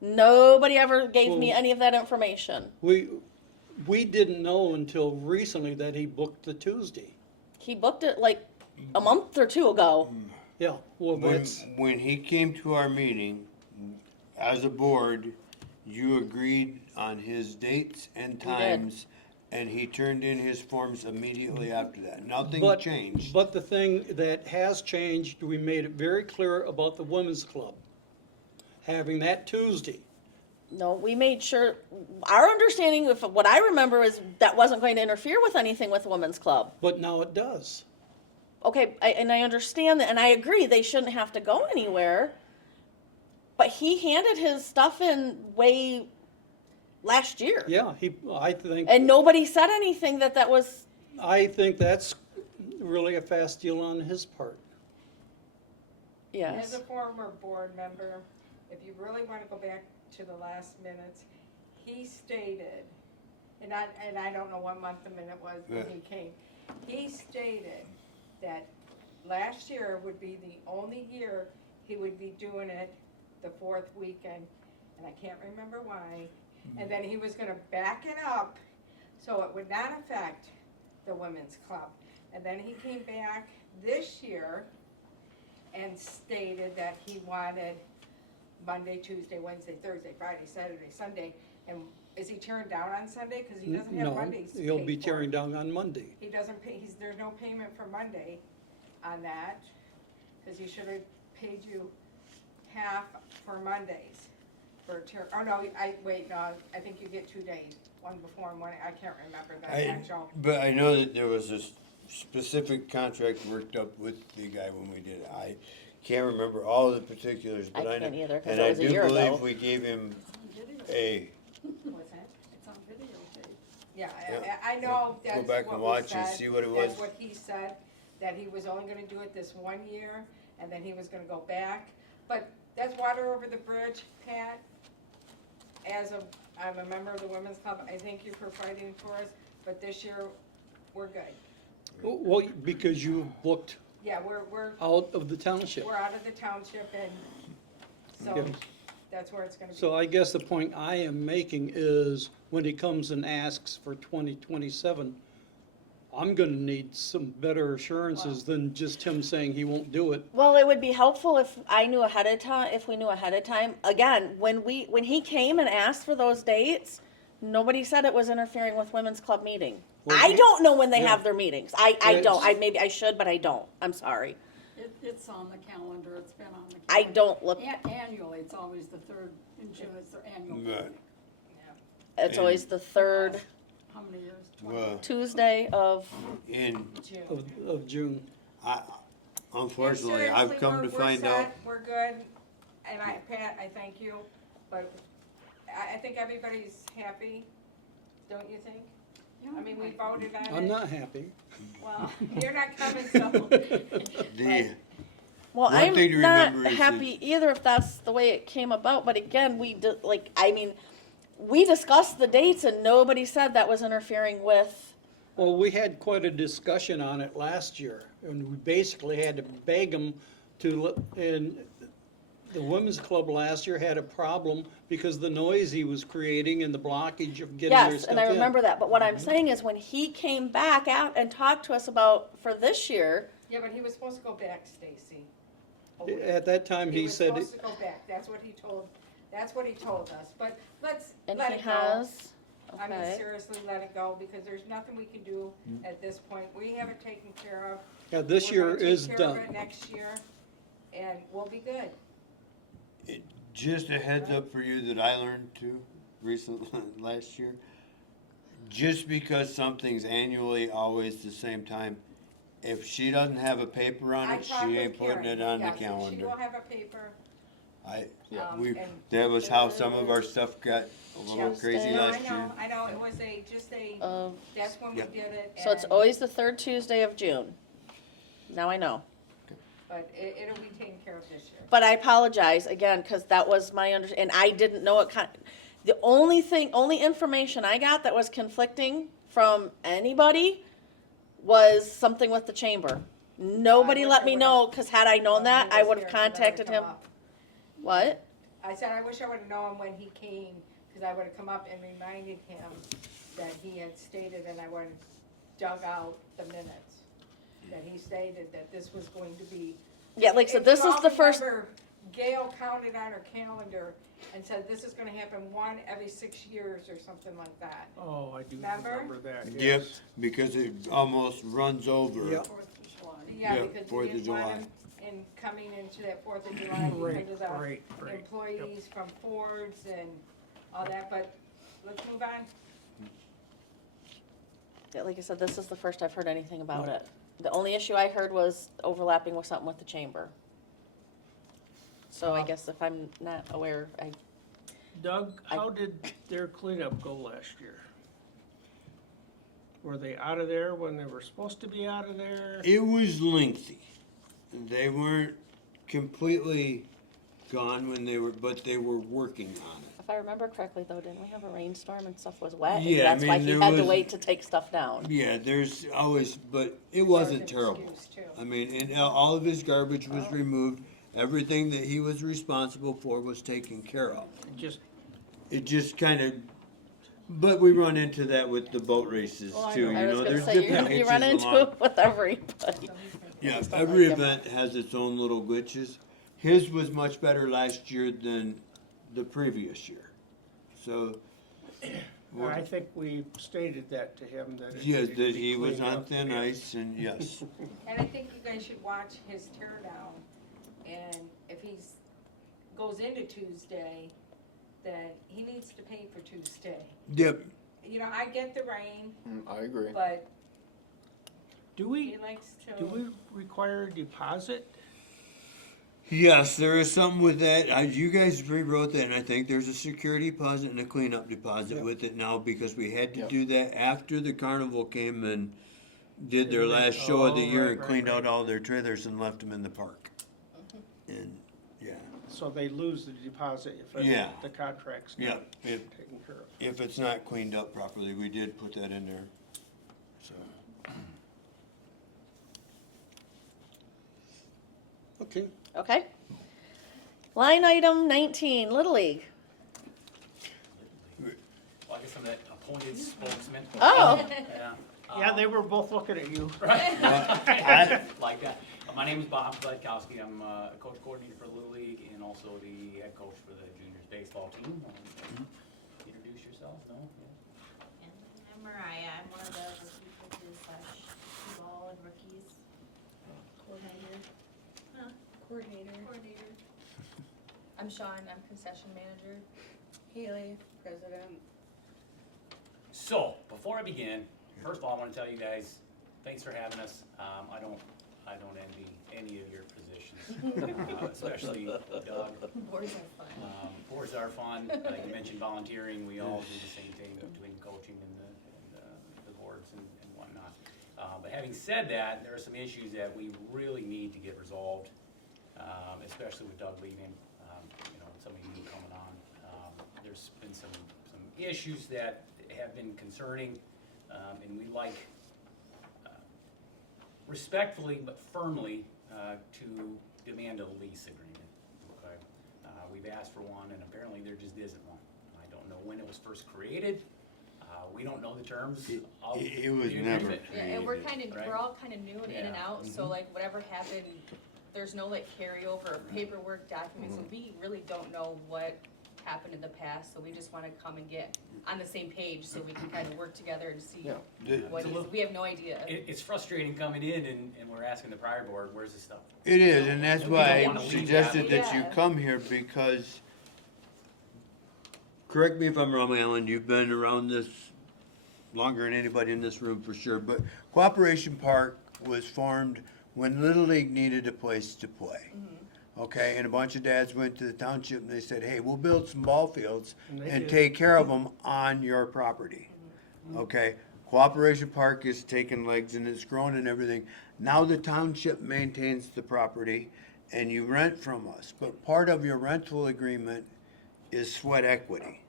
Nobody ever gave me Well- any of that information. We didn't know until recently that he booked the Tuesday. He booked it like a month or two ago. Yeah, well, When, that's, when he came to our meeting, as a board, you agreed on his dates and did. times, and he turned in his forms immediately after that. Nothing but, changed. but the thing that has changed, we made it very clear about the Women's Club having that Tuesday. No, we made sure, our understanding of what I remember is that wasn't going to interfere with anything with Women's Club. But now it does. Okay, and I understand that, and I agree, they shouldn't have to go anywhere. But he handed his stuff in way last year. Yeah, I think, And nobody said anything that was, I think that's really a fast deal on his part. As yes. a former board member, if you really want to go back to the last minutes, he stated, and I don't know what month the minute was when he came, he stated that last year would be the only year he would be doing it the fourth weekend, and I can't remember why. And then he was gonna back it up so it would not affect the women's club. And then he came back this year and stated that he wanted Monday, Tuesday, Wednesday, Thursday, Friday, Saturday, Sunday. And is he tearing down on Sunday? Cause he doesn't have No, Mondays paid he'll be for. tearing down on Monday. He doesn't pay, there's no payment for Monday on that, cause he should have paid you half for Mondays. Oh no, I think you get 2 days, one before and one, I can't remember the actual. But I know that there was a specific contract worked up with the guy when we did it. I can't remember all the particulars, but I I know. can't either, 'cause And that I was a do year ago. believe we gave him Video. a, What's that? It's on videotape. Yeah, Yeah. I know Go that's back what and we watch and said. see what it was. That's what he said, that he was only gonna do it this 1 year, and then he was gonna go back. But that's water over the bridge, Pat. I'm a member of the Women's Club, I thank you for fighting for us, but this year, we're good. Well, because you booked Yeah, we're out of the township. out of the township, and so Okay. that's where it's gonna be. So I guess the point I am making is when he comes and asks for 2027, I'm gonna need some better assurances than just him saying he won't do it. Well, it would be helpful if I knew ahead of time, if we knew ahead of time. Again, when he came and asked for those dates, nobody said it was interfering with women's club meeting. Well, I don't know when they yeah. have their meetings. I It's- don't. Maybe I should, but I don't. I'm sorry. It's on the calendar, it's been on the calendar. I don't look, Annually, it's always the third in June, it's their annual Right. meeting. it's always the third How many years? 20? well, Tuesday of, in, June. Of June. unfortunately, And I've seriously, come to we're find out. set, we're good, and Pat, I thank you, but I think everybody's happy, don't you think? Yeah, I mean, we voted on it. I'm not happy. Well, you're not coming, so. The, well, One I'm thing to not remember is happy either if that's the way it came about. But again, we discussed the dates and nobody said that was interfering with. Well, we had quite a discussion on it last year, and we basically had to beg them and the women's club last year had a problem because the noise he was creating and the blockage of getting their Yes, stuff and I in. remember that. But what I'm saying is when he came back out and talked to us about for this year, Yeah, but he was supposed to go back, Stacy. At that time, he was said, supposed to go back, that's what he told us, but let's and let he it go. has. I mean, Okay. seriously, let it go, because there's nothing we can do at this point. We have it taken care of. yeah, this We're year gonna take is care of done. it next year, and we'll be good. just a heads up for you that I learned too recently, last year. Just because something's annually always the same time, if she doesn't have a paper on I it, she talked with ain't putting Karen. it on the Yes, She calendar. will have a paper. We, and that was how some of our stuff got a little Tuesday. crazy No, last year. I know, it was that's when we Yeah. did it. So it's and- always the third Tuesday of June. Now I know. But it'll be taken care of this year. But I apologize again, because that was my and I didn't know it the only information I got that was conflicting from anybody was something with the chamber. Nobody wish let I me would've- know, because had I known Well, that, he I was would here, have 'cause I would've contacted come him. up. What? I said, I wish I would've known when he came, cause I would've come up and reminded him that he had stated, and I would've dug out the minutes. That he stated that this was going to be. Yeah, like I said, If this you is all the first. remember, Gail counted on her calendar and said this is gonna happen one every 6 years or something like that. Oh, I do Remember? remember that, Yep, yes. because it almost runs over. Yep. 4th of July. Yeah, Yeah, because 4th we of didn't want July. him in coming into that 4th of July Right, because of the right. Yep. employees from Ford's and all that, but let's move on. Yeah, like I said, this is the first I've heard anything about it. The only issue I heard was overlapping with something with the chamber. So I guess if I'm not aware, Doug, how did their cleanup go last year? Were they out of there when they were supposed to be out of there? It was lengthy. They weren't completely gone when they were, but they were working on it. if I remember correctly though, didn't we have a rainstorm and stuff was wet? Yeah, I That's why mean, he there had to was- wait to take stuff down. Yeah, there's always, but it That was wasn't an terrible. excuse, too. I mean, and all of his garbage was removed. Everything that he was responsible for was taken care of. Just, It just kind of, but we run into that with the boat races Oh, I too. know. You I was know, gonna there's say, different you hitches run into along. it with everybody. Yeah, just don't every like them. event has its own little glitches. His was much better last year than the previous year. So, I think we stated that to him, that it yes, needed to that be he was cleaned on up. thin ice, and yes. And I think you guys should watch his tear down, and if he's, goes into Tuesday, then he needs to pay for Tuesday. Yep, You know, I get the rain, I agree. but Do we, he likes do to, we require a deposit? yes, there is something with that. You guys rewrote that, and I think there's a security deposit and a cleanup deposit Yep. with it now, because we had to Yep. do that after the carnival came and did their Did they- last show of the oh, year right, and right, cleaned out right. all their trailers and left them in the park. And, yeah, So they lose the deposit if Yeah. the contract's yeah, not if, taken care of. if it's not cleaned up properly, we did put that in there, so. Okay, Okay. Line item 19, Little League. Well, I guess I'm that appointed spokesman. Oh, Yeah. Yeah, they were both looking at you. I- Like that. My name is Bob Kwiatkowski. I'm a coach coordinator for Little League and also the head coach for the juniors baseball team. Introduce yourself, no? Yeah. And I'm Mariah. I'm one of the rookie coaches slash ball and rookies. Coordinator. Huh? Coordinator. I'm Sean. I'm concession manager. Haley, president. So, before I begin, first of all, I want to tell you guys, thanks for having us. I don't envy any of your positions, especially Doug. Boards are fun. Boards are fun. You mentioned volunteering. We all do the same thing between coaching and the boards and whatnot. But having said that, there are some issues that we really need to get resolved, especially with Doug leaving, and somebody new coming on. There's been some issues that have been concerning, and we like, respectfully but firmly, to demand a lease agreement, okay? We've asked for one, and apparently there just isn't one. I don't know when it was first created. We don't know the terms of It was the never agreement. Yeah, and we're created. kind of, Right. we're all kind of new and in and Yeah. out, so like whatever happened, there's no like carryover or paperwork documents, so we really don't know what happened in the past, so we just want to come and get on the same page so we can kind of work together and see Yeah. what It's a is, we have no idea. It's frustrating coming in and we're asking the prior board, where's the stuff? It is, and that's We why don't wanna I leave suggested that. that you Yeah. come here, because, correct me if I'm wrong, Alan, you've been around this longer than anybody in this room for sure, but Cooperation Park was formed when Little League needed a place to play. Okay, and a bunch of dads went to the township and they said, hey, we'll build some ball fields And they and did. take care of them on your property. Okay, Cooperation Park is taking legs and it's grown and everything. Now the township maintains the property and you rent from us, but part of your rental agreement is sweat equity.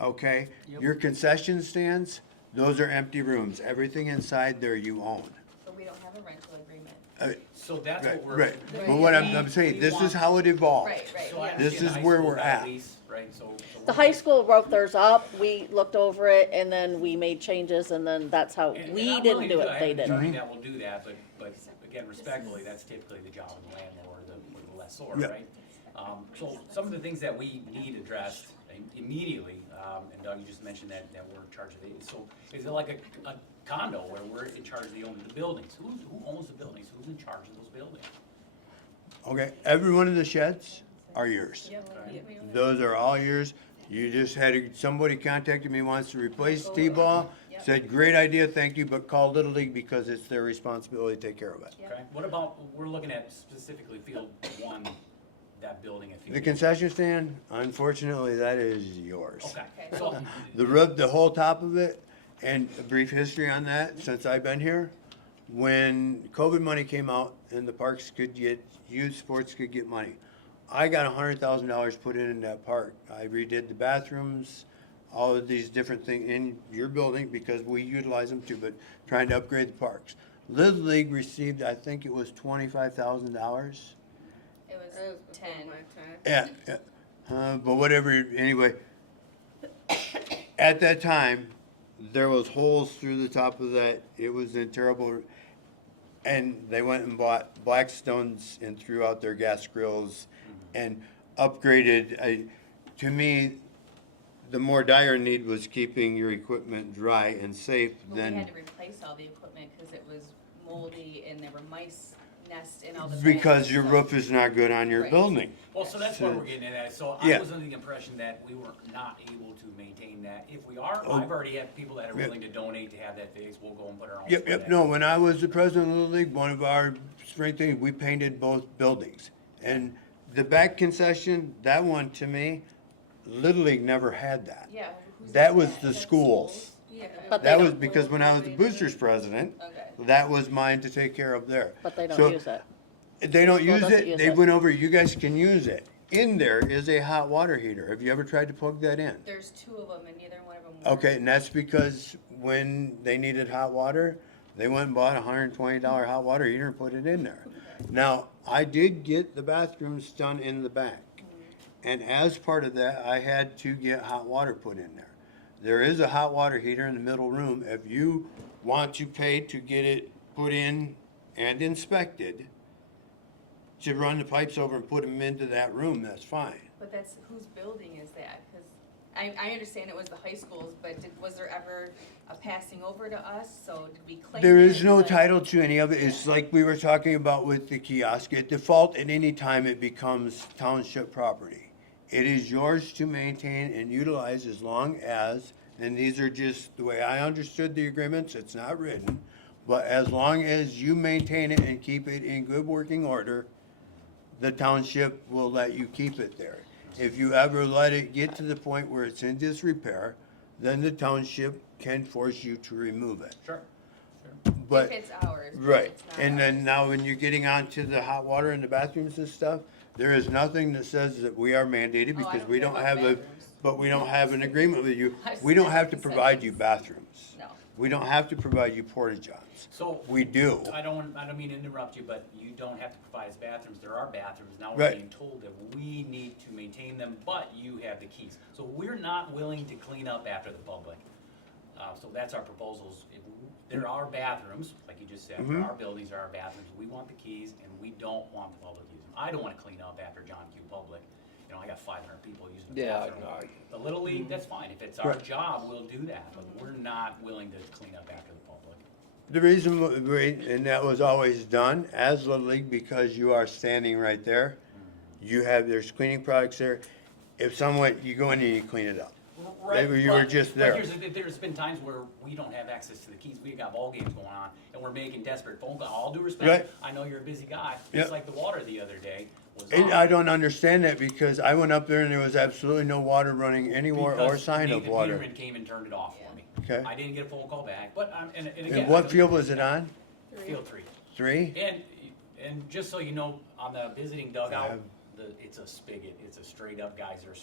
Okay, Yep. your concession stands, those are empty rooms. Everything inside there you own. But we don't have a rental agreement. So that's Right, what we're. right. Right. But what I'm We- saying, we this is want- how it evolved. Right, So I yeah. This understand is the high where school we're got at. a lease, right, so. the high school wrote theirs up, we looked over it, and then we made changes, and then that's how, And we I'm didn't willing do to it, I they have an did attorney it. that will do that, but again, respectfully, that's typically the job of the landlord or the lessor, Yeah. right? So some of the things that we need addressed immediately, and Doug, you just mentioned that we're in charge of it. So is it like a condo where we're in charge of the owner of the buildings? Who owns the buildings? Who's in charge of those buildings? Okay, every one of the sheds are yours. Yep, Okay. we own it. Those are all yours. You just had, somebody contacted me, wants to replace T-ball, Yep. said, great idea, thank you, but call Little League because it's their responsibility to take care of it. Yep. Okay, what about, we're looking at specifically Field 1, that building at Field The 1. concession stand, unfortunately, that is yours. Okay, Okay. so. The roof, the whole top of it, and a brief history on that, since I've been here, when COVID money came out and the parks could get, youth sports could get money, I got $100,000 put in that park. I redid the bathrooms, all of these different things in your building because we utilize them too, but trying to upgrade the parks. Little League received, I think it was $25,000. It was 10. Yeah, but whatever, anyway. At that time, there was holes through the top of that. It was in terrible. And they went and bought Blackstones and threw out their gas grills and upgraded. To me, the more dire need was keeping your equipment dry and safe Well, we than, had to replace all the equipment because it was moldy and there were mice nests in all the. because vents, your so- roof is not good on your Right. building. Well, so that's what we're getting at. So Yeah. I was under the impression that we were not able to maintain that. If we are, Oh. I've already had people that are Yeah. willing to donate to have that fixed. We'll go and put our own. Yep, spray yep, back. no, when I was the president of the league, one of our spring things, we painted both buildings. And the back concession, that one to me, Little League never had that. Yeah. who's That doing was that? the Is that schools. Yeah. But they That don't- was because when I was the boosters president, Okay. that was mine to take care of there. But they So, don't use it. They don't School use doesn't it, use they it. went over, you guys can use it. In there is a hot water heater. Have you ever tried to plug that in? There's two of them and neither one of them work. Okay, and that's because when they needed hot water, they went and bought a $120 hot water heater and put it in there. Now, I did get the bathrooms done in the back. And as part of that, I had to get hot water put in there. There is a hot water heater in the middle room. If you want to pay to get it put in and inspected, to run the pipes over and put them into that room, that's fine. But that's, whose building is that? Because I understand it was the high schools, but was there ever a passing over to us? So did we claim it? There is no Like- title to any of it. It's like we were talking about with the kiosk. At default, at any time, it becomes township property. It is yours to maintain and utilize as long as, and these are just the way I understood the agreements, it's not written, but as long as you maintain it and keep it in good working order, the township will let you keep it there. If you ever let it get to the point where it's in disrepair, then the township can force you to remove it. Sure. But If it's ours. but right, it's not and then ours. now when you're getting onto the hot water in the bathrooms and stuff, there is nothing that says that we are mandated Oh, I because don't we care don't about have a, bathrooms. but we don't have an agreement with you. I We don't said have to provide you concessions. bathrooms. No. We don't have to provide you porta johns. So. We do. I don't mean to interrupt you, but you don't have to provide us bathrooms. There are bathrooms. Now we're Right. being told that we need to maintain them, but you have the keys. So we're not willing to clean up after the public. So that's our proposals. There are bathrooms, like you just said, there Mhm. are buildings, there are bathrooms. We want the keys and we don't want the public using them. I don't wanna clean up after John Q. Public. You know, I got 500 people using the Yeah, bathroom. I- The Little League, that's fine. If it's our Right. job, we'll do that, but we're not willing to clean up after the public. The reason, and that was always done as Little League, because you are standing right there. You have, there's cleaning products there. If someone, you go in and you clean it up. Right, You were but- just but there. here's the thing, there's been times where we don't have access to the keys, we've got ball games going on, and we're making desperate phone calls, all due respect, Right. I know you're a busy guy, Yep. just like the water the other day was And on. I don't understand that because I went up there and there was absolutely no water running anywhere or Because sign of Nathan water. Peterman came and turned it off for me. Okay. I didn't get a phone call back, but, and again. And what field was it on? Field 3. 3? And just so you know, on the visiting dugout, have- it's a spigot, it's a straight up geyser,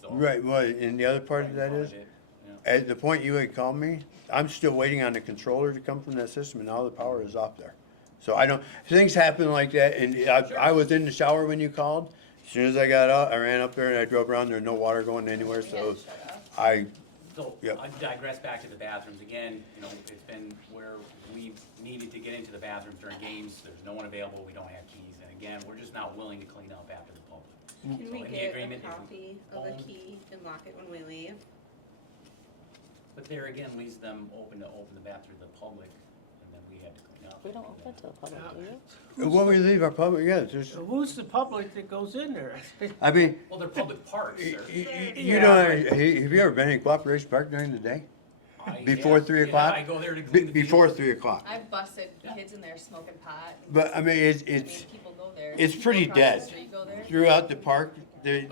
so. Right, well, and the other part of that is, Yeah. at the point you had called me, I'm still waiting on the controller to come from that system and now the power is off there. So I don't, things happen like that and I was in the shower when you called. As soon as I got out, I ran up there and I drove around, there was no water going anywhere, We had so to shut off. I, So, Yep. I digress back to the bathrooms, again, you know, it's been where we've needed to get into the bathrooms during games, there's no one available, we don't have keys, and again, we're just not willing to clean up after the public. Can So we in the get a agreement, if copy of the own- key and lock it when we leave? But there again, leaves them open to open the bathroom to the public, and then we had to clean up. We don't open it to the public, do you? when we leave our public, yeah, there's, So who's the public that goes in there? I mean, Well, they're public parks, you Yeah, know, have you ever been in Cooperation Park during the day? Before 3 o'clock? I go there to clean the Before field. 3 o'clock. I've busted kids in there smoking pot. But I mean, I mean, it's people go there. it's pretty People across the dead. street go there. throughout the park. There,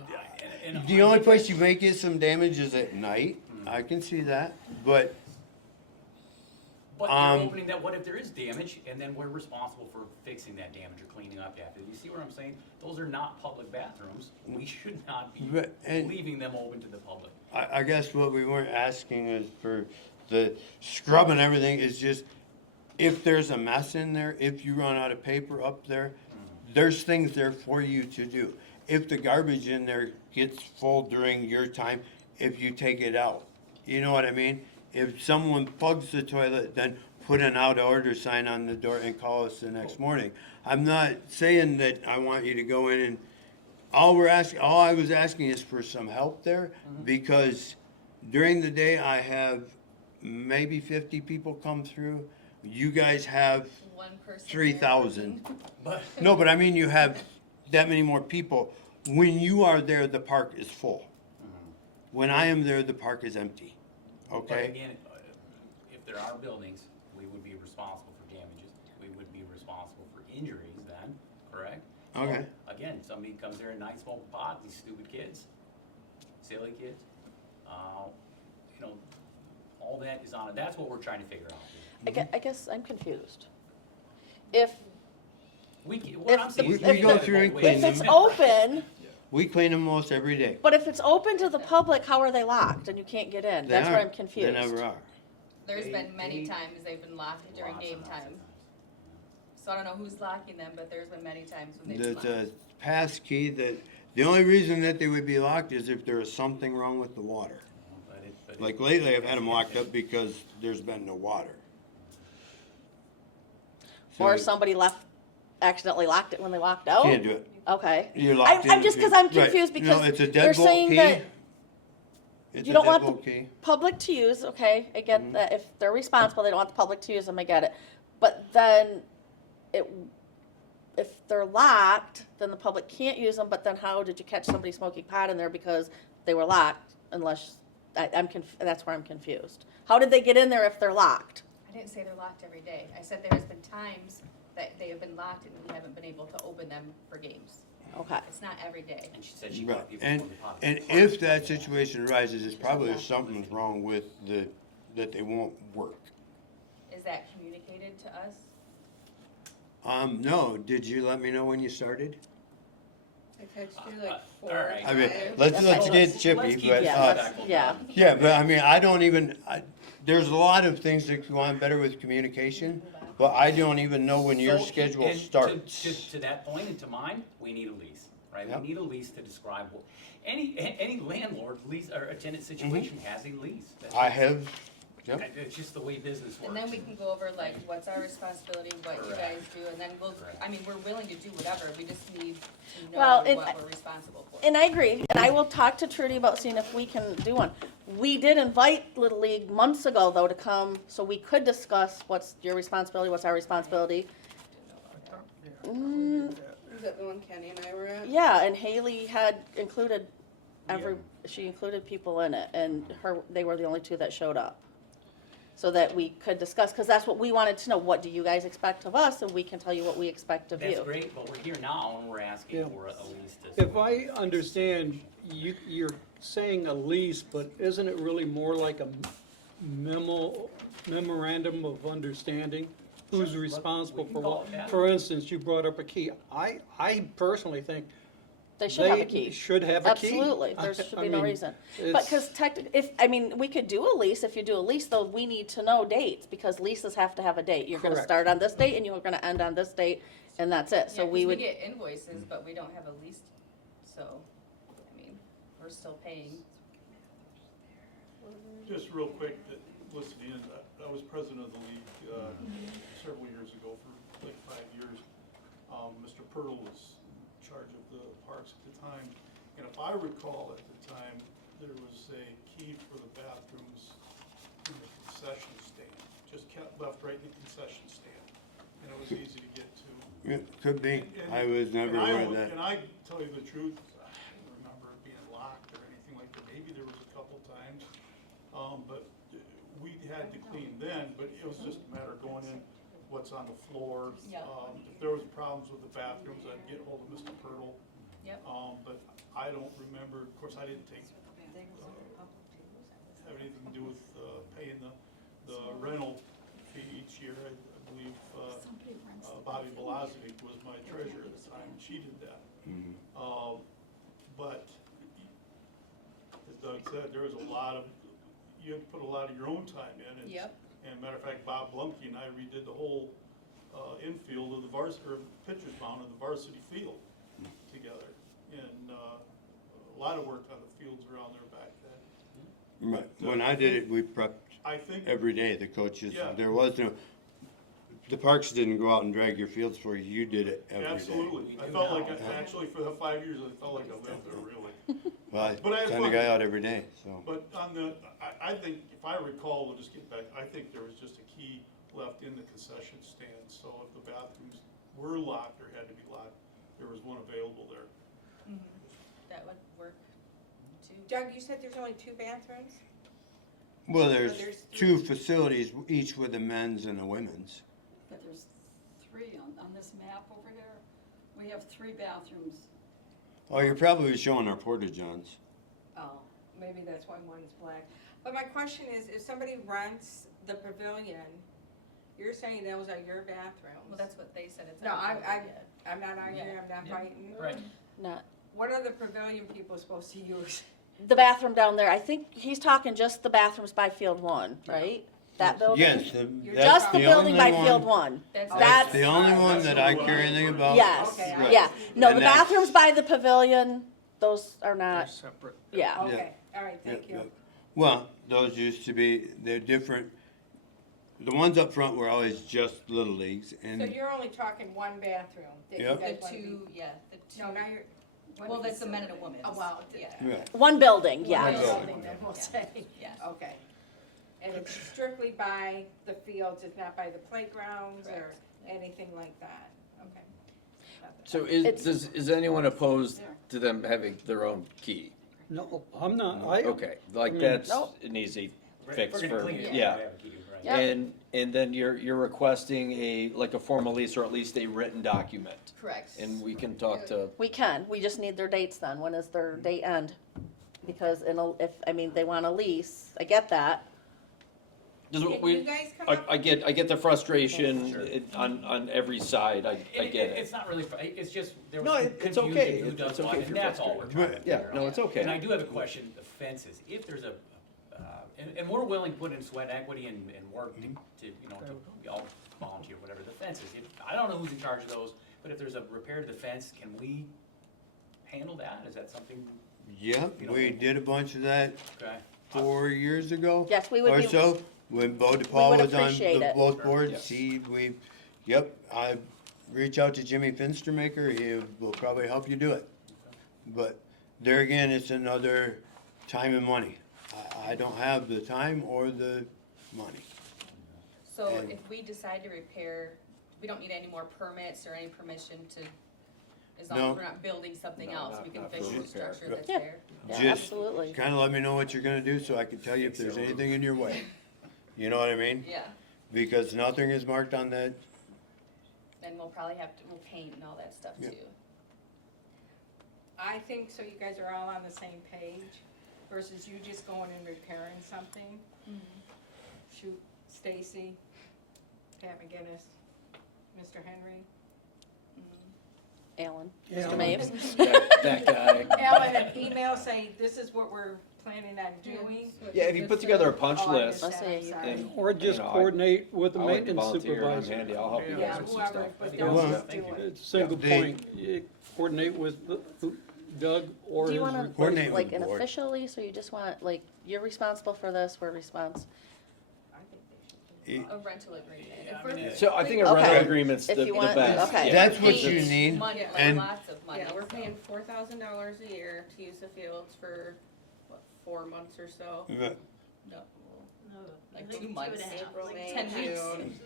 And the only place you may get some damage is at night. I can see that, but But they're Um, opening that, what if there is damage, and then we're responsible for fixing that damage or cleaning up after. You see what I'm saying? Those are not public bathrooms. We should not be But- and- leaving them open to the public. I guess what we weren't asking is for the scrub and everything is just, if there's a mess in there, if you run out of paper up there, there's things there for you to do. If the garbage in there gets full during your time, if you take it out, you know what I mean? If someone plugs the toilet, then put an out of order sign on the door and call us the next morning. I'm not saying that I want you to go in and, all I was asking is for some help there, because during the day I have maybe 50 people come through. You guys have One person. 3,000. But No, but I mean, you have that many more people. When you are there, the park is full. When I am there, the park is empty, But okay? again, if there are buildings, we would be responsible for damages. We would be responsible for injuries then, correct? So, Okay. again, somebody comes there at night, smoke a pot, these stupid kids, silly kids, you know, all that is on it. That's what we're trying to figure out. I guess I'm confused. If, What I'm If saying the- is We go look at through and both clean if ways. it's open, We clean them most every day. but if it's open to the public, how are they locked and you can't get in? They That's where I'm aren't. confused. They never are. There's They- been many they- times they've been locked during Lots game and lots time. of times. So I don't know who's locking them, but there's been many times when they've The, been locked. the pass key, the only reason that they would be locked is if there is something wrong with the water. But Like lately, I've had them locked up because there's been no water. So Or it- somebody accidentally locked it when they walked out? Can't do it. Okay. You're locked in. I'm just, cause I'm Right. confused No, because it's a they're deadbolt saying key. that It's you a don't want deadbolt the key. public to use, okay, I Mm-hmm. get that, if they're responsible, they don't want the public to use them, I get it. But then, if they're locked, then the public can't use them, but then how did you catch somebody smoking pot in there because they were locked, unless, that's where I'm confused. How did they get in there if they're locked? I didn't say they're locked every day. I said there's been times that they have been locked and we haven't been able to open them for games. Okay, It's not every day. And she said she Right. got people And, from the pot. and if that situation arises, it's probably something's wrong with that they won't work. Is that communicated to us? No, did you let me know when you started? I texted you like All right. I mean, five. let's Let's get chippy, Let's keep but, it yeah, respectful, yeah. Doug. yeah, but I mean, I don't even, there's a lot of things that go on better with communication, but I don't even know when your So, schedule and starts. To that point and to mine, we need a lease, right? Yep. We need a lease to describe what, any landlord lease, or a tenant situation has a lease. That's I just- have, yep. It's just the way business works. And then we can go over like, what's our responsibility, what you guys do, and then we'll, I mean, we're willing to do whatever, we just need to Well, know and what we're responsible for. And I agree, and I will talk to Trudy about seeing if we can do one. We did invite Little League months ago, though, to come, so we could discuss what's your responsibility, what's our responsibility. Is that the one Kenny and I were at? Yeah, and Haley had included she included people in it, and they were the only two that showed up. So that we could discuss, because that's what we wanted to know, what do you guys expect of us, and we can tell you what we expect of you. That's great, but we're here now and we're asking Yeah. for a lease to. If I understand, you're saying a lease, but isn't it really more like a memorandum of understanding? Who's Sure, responsible we for can call what? it that. For instance, you brought up a key. I personally think They should have a they key. should have a key. Absolutely, there should be no reason. But, because we could do a lease, if you do a lease, though, we need to know dates, because leases have to have a date. You're gonna Correct. start on this date, and you're gonna end on this date, and that's it, so Yeah, 'cause we would. get invoices, but we don't have a lease, so, I mean, we're still paying. Just real quick, listening in, I was president of the league several years ago, for like 5 years. Mr. Pirtle was in charge of the parks at the time, and if I recall at the time, there was a key for the bathrooms in the concession stand, just kept left right in the concession stand, and it was easy to get to. It could be. And- I was never and I aware of would- that. And I tell you the truth, I don't remember it being locked or anything like that. Maybe there was a couple times. But we had to clean then, but it was just a matter of going in, what's on the floor. Yeah. If there was problems with the bathrooms, I'd get hold of Mr. Pirtle. Yep. But I don't remember, of course, I didn't have anything to do with paying the rental fee each year. I believe Bobby Belazovic was my treasurer at the time, and she did that. But as Doug said, there was a lot of, you had to put a lot of your own time in. And, Yep. and matter of fact, Bob Blumke and I redid the whole infield of the varsity, or pitcher's mound of the varsity field together. And a lot of work on the fields around there back then. Right. When I did it, we prepped I think every day, the coaches. Yeah. There was no, the parks didn't go out and drag your fields for you, you did it every day. Absolutely. I felt like, actually, for the 5 years, I felt like I lived there, really. Well, I But I had send a fun. guy out every day, so. But on the, I think, if I recall, we'll just get back, I think there was just a key left in the concession stand, so if the bathrooms were locked or had to be locked, there was one available there. That would work too. Doug, you said there's only 2 bathrooms? Well, there's there's 2 facilities, each with a men's and a women's. But there's 3 on this map over here. We have 3 bathrooms. Oh, you're probably showing our porta johns. Oh, maybe that's why one's black. But my question is, if somebody rents the pavilion, you're saying those are your bathrooms? Well, that's what they said, it's No, not I'm approved yet. not arguing, Yeah. I'm not Yeah. fighting. Right. Not, What are the pavilion people supposed to use? the bathroom down there, I think he's talking just the bathrooms by Field 1, right? That building? Yes, You're that's Just the building only by Field one. 1. That's, That's the That's, only one that I care anything about. yes, Okay, I Right. yeah. No, And the that's- bathrooms by the pavilion, those are They're not, separate. yeah. Okay, all right, thank Yep, you. yep. Well, those used to be, they're different. The ones up front were always just little leagues, So and you're only talking 1 bathroom that you Yep. guys the want to be? 2, yeah, the 2. No, now you're, Well, that's the men and a woman. oh, wow, Yeah. right. One building, one yeah. building then we'll say. Yeah. Okay. And it's strictly by the fields, it's not by the playgrounds or Correct. anything like that? Okay. So It's- is anyone opposed to them having their own key? No, I'm not, I, Okay, like I mean- that's Nope. an easy Right, fix we're gonna for, clean it, yeah. we have a key, right. Yeah. And then you're requesting like a formal lease or at least a written document. Correct. And we can talk to, We can, we just need their dates then. When is their date end? Because if, I mean, they want a lease, I get that. just Can we, you guys come up? I get the frustration Sure. on every side, I get it. It's not really, it's just, there No, was it's confusion, okay. who does It's okay what, if and you're that's all we're trying to frustrated. Yeah, figure no, out. it's okay. And I do have a question, the fences, if there's a, and we're willing to put in sweat equity and work to, you know, to, we all volunteer, whatever, the fences, I don't know who's in charge of those, but if there's a repair to the fence, can we handle that? Is that something, Yep, we did a bunch of that okay? 4 years ago. Yes, we would Or be, so, when Bo DePaul would was on appreciate the it. both Sure. boards, Yes. I reach out to Jimmy Finstermaker, he will probably help you do it. But there again, it's another time and money. I don't have the time or the money. So And- if we decide to repair, we don't need any more permits or any permission to, as long No. as we're not building something No, else, not- we can not fix for the repair. structure that's Yeah. there. yeah, Just absolutely. kinda let me know what you're gonna do so I can tell you if there's anything in your way. You know what I mean? Yeah, Because nothing is marked on that. then we'll probably we'll paint and all that stuff Yeah. too. I think so you guys are all on the same page versus you just going and repairing something. Shoot, Stacy, Pat McGinnis, Mr. Henry. Alan, Yeah. Mr. Mapes. That guy. Alan, an email saying, this is what we're planning on doing. Yeah, if you put together a punch Oh, I list, missed that, I'm Let's see. sorry. and or just You know, coordinate with the I like to maintenance volunteer, I'm supervisor. handy, I'll help you Yeah, guys with some whoever, stuff. but think don't Well, just do thank you. it. It's a single They- point, you coordinate with Doug or Do his you wanna, Coordinate like with an the board. official lease, or you just want, like, you're responsible for this, we're responsible? I think they should do E- A rental agreement. Yeah, If I mean, we're- it- So I think a Okay. rental agreement's If the you want- best. okay. Yeah, That's what because you it's- need. Money, like and- lots of money. Yeah, we're so. paying $4,000 a year to use the fields for, what, 4 months or so? Right. No, like like 2 2 months. months. April, May, 10 weeks. June,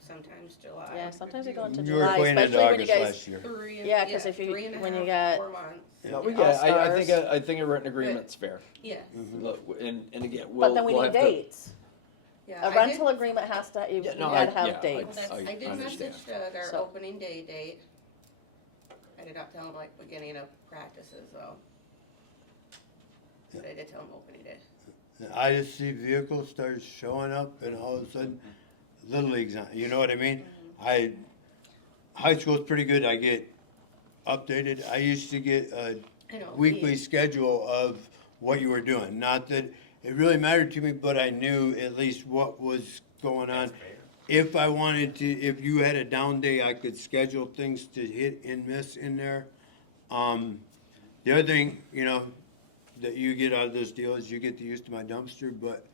sometimes July. Yeah, sometimes we go into You were July, playing in especially when you August guys, last year. Yeah, 'cause if you- 3.5, when you got- 4 months. No, we All get, I think, stars. I think a written agreement's fair. Yes, Look, and again, we'll, but then we we'll need have to. dates. yeah. A I did- rental agreement has to, you Yeah, no, gotta yeah, have dates. Well, I did understand. message Doug our So- opening day date. I did not tell him like beginning of practices though. But I did tell him opening day. I just see vehicles start showing up and all of a sudden, Little League's on, you know what I mean? High school's pretty good, I get updated, I used to get a I know. weekly schedule of what you were doing. Not that it really mattered to me, but I knew at least what was going on. That's fair. If I wanted to, if you had a down day, I could schedule things to hit and miss in there. The other thing, you know, that you get out of this deal is you get to use to my dumpster, but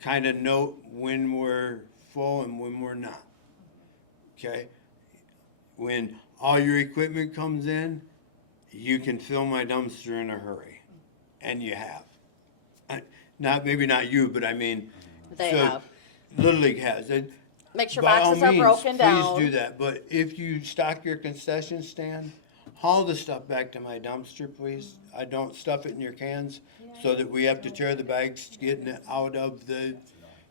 kind of note when we're full and when we're not. okay? When all your equipment comes in, you can fill my dumpster in a hurry, and you have. Maybe not you, but I mean. They so have. Little League has. And Make sure by all boxes are means, broken down. Please do that, but if you stock your concession stand, haul the stuff back to my dumpster, please. I don't stuff it in your cans, so that we have to tear the bags getting it out of the,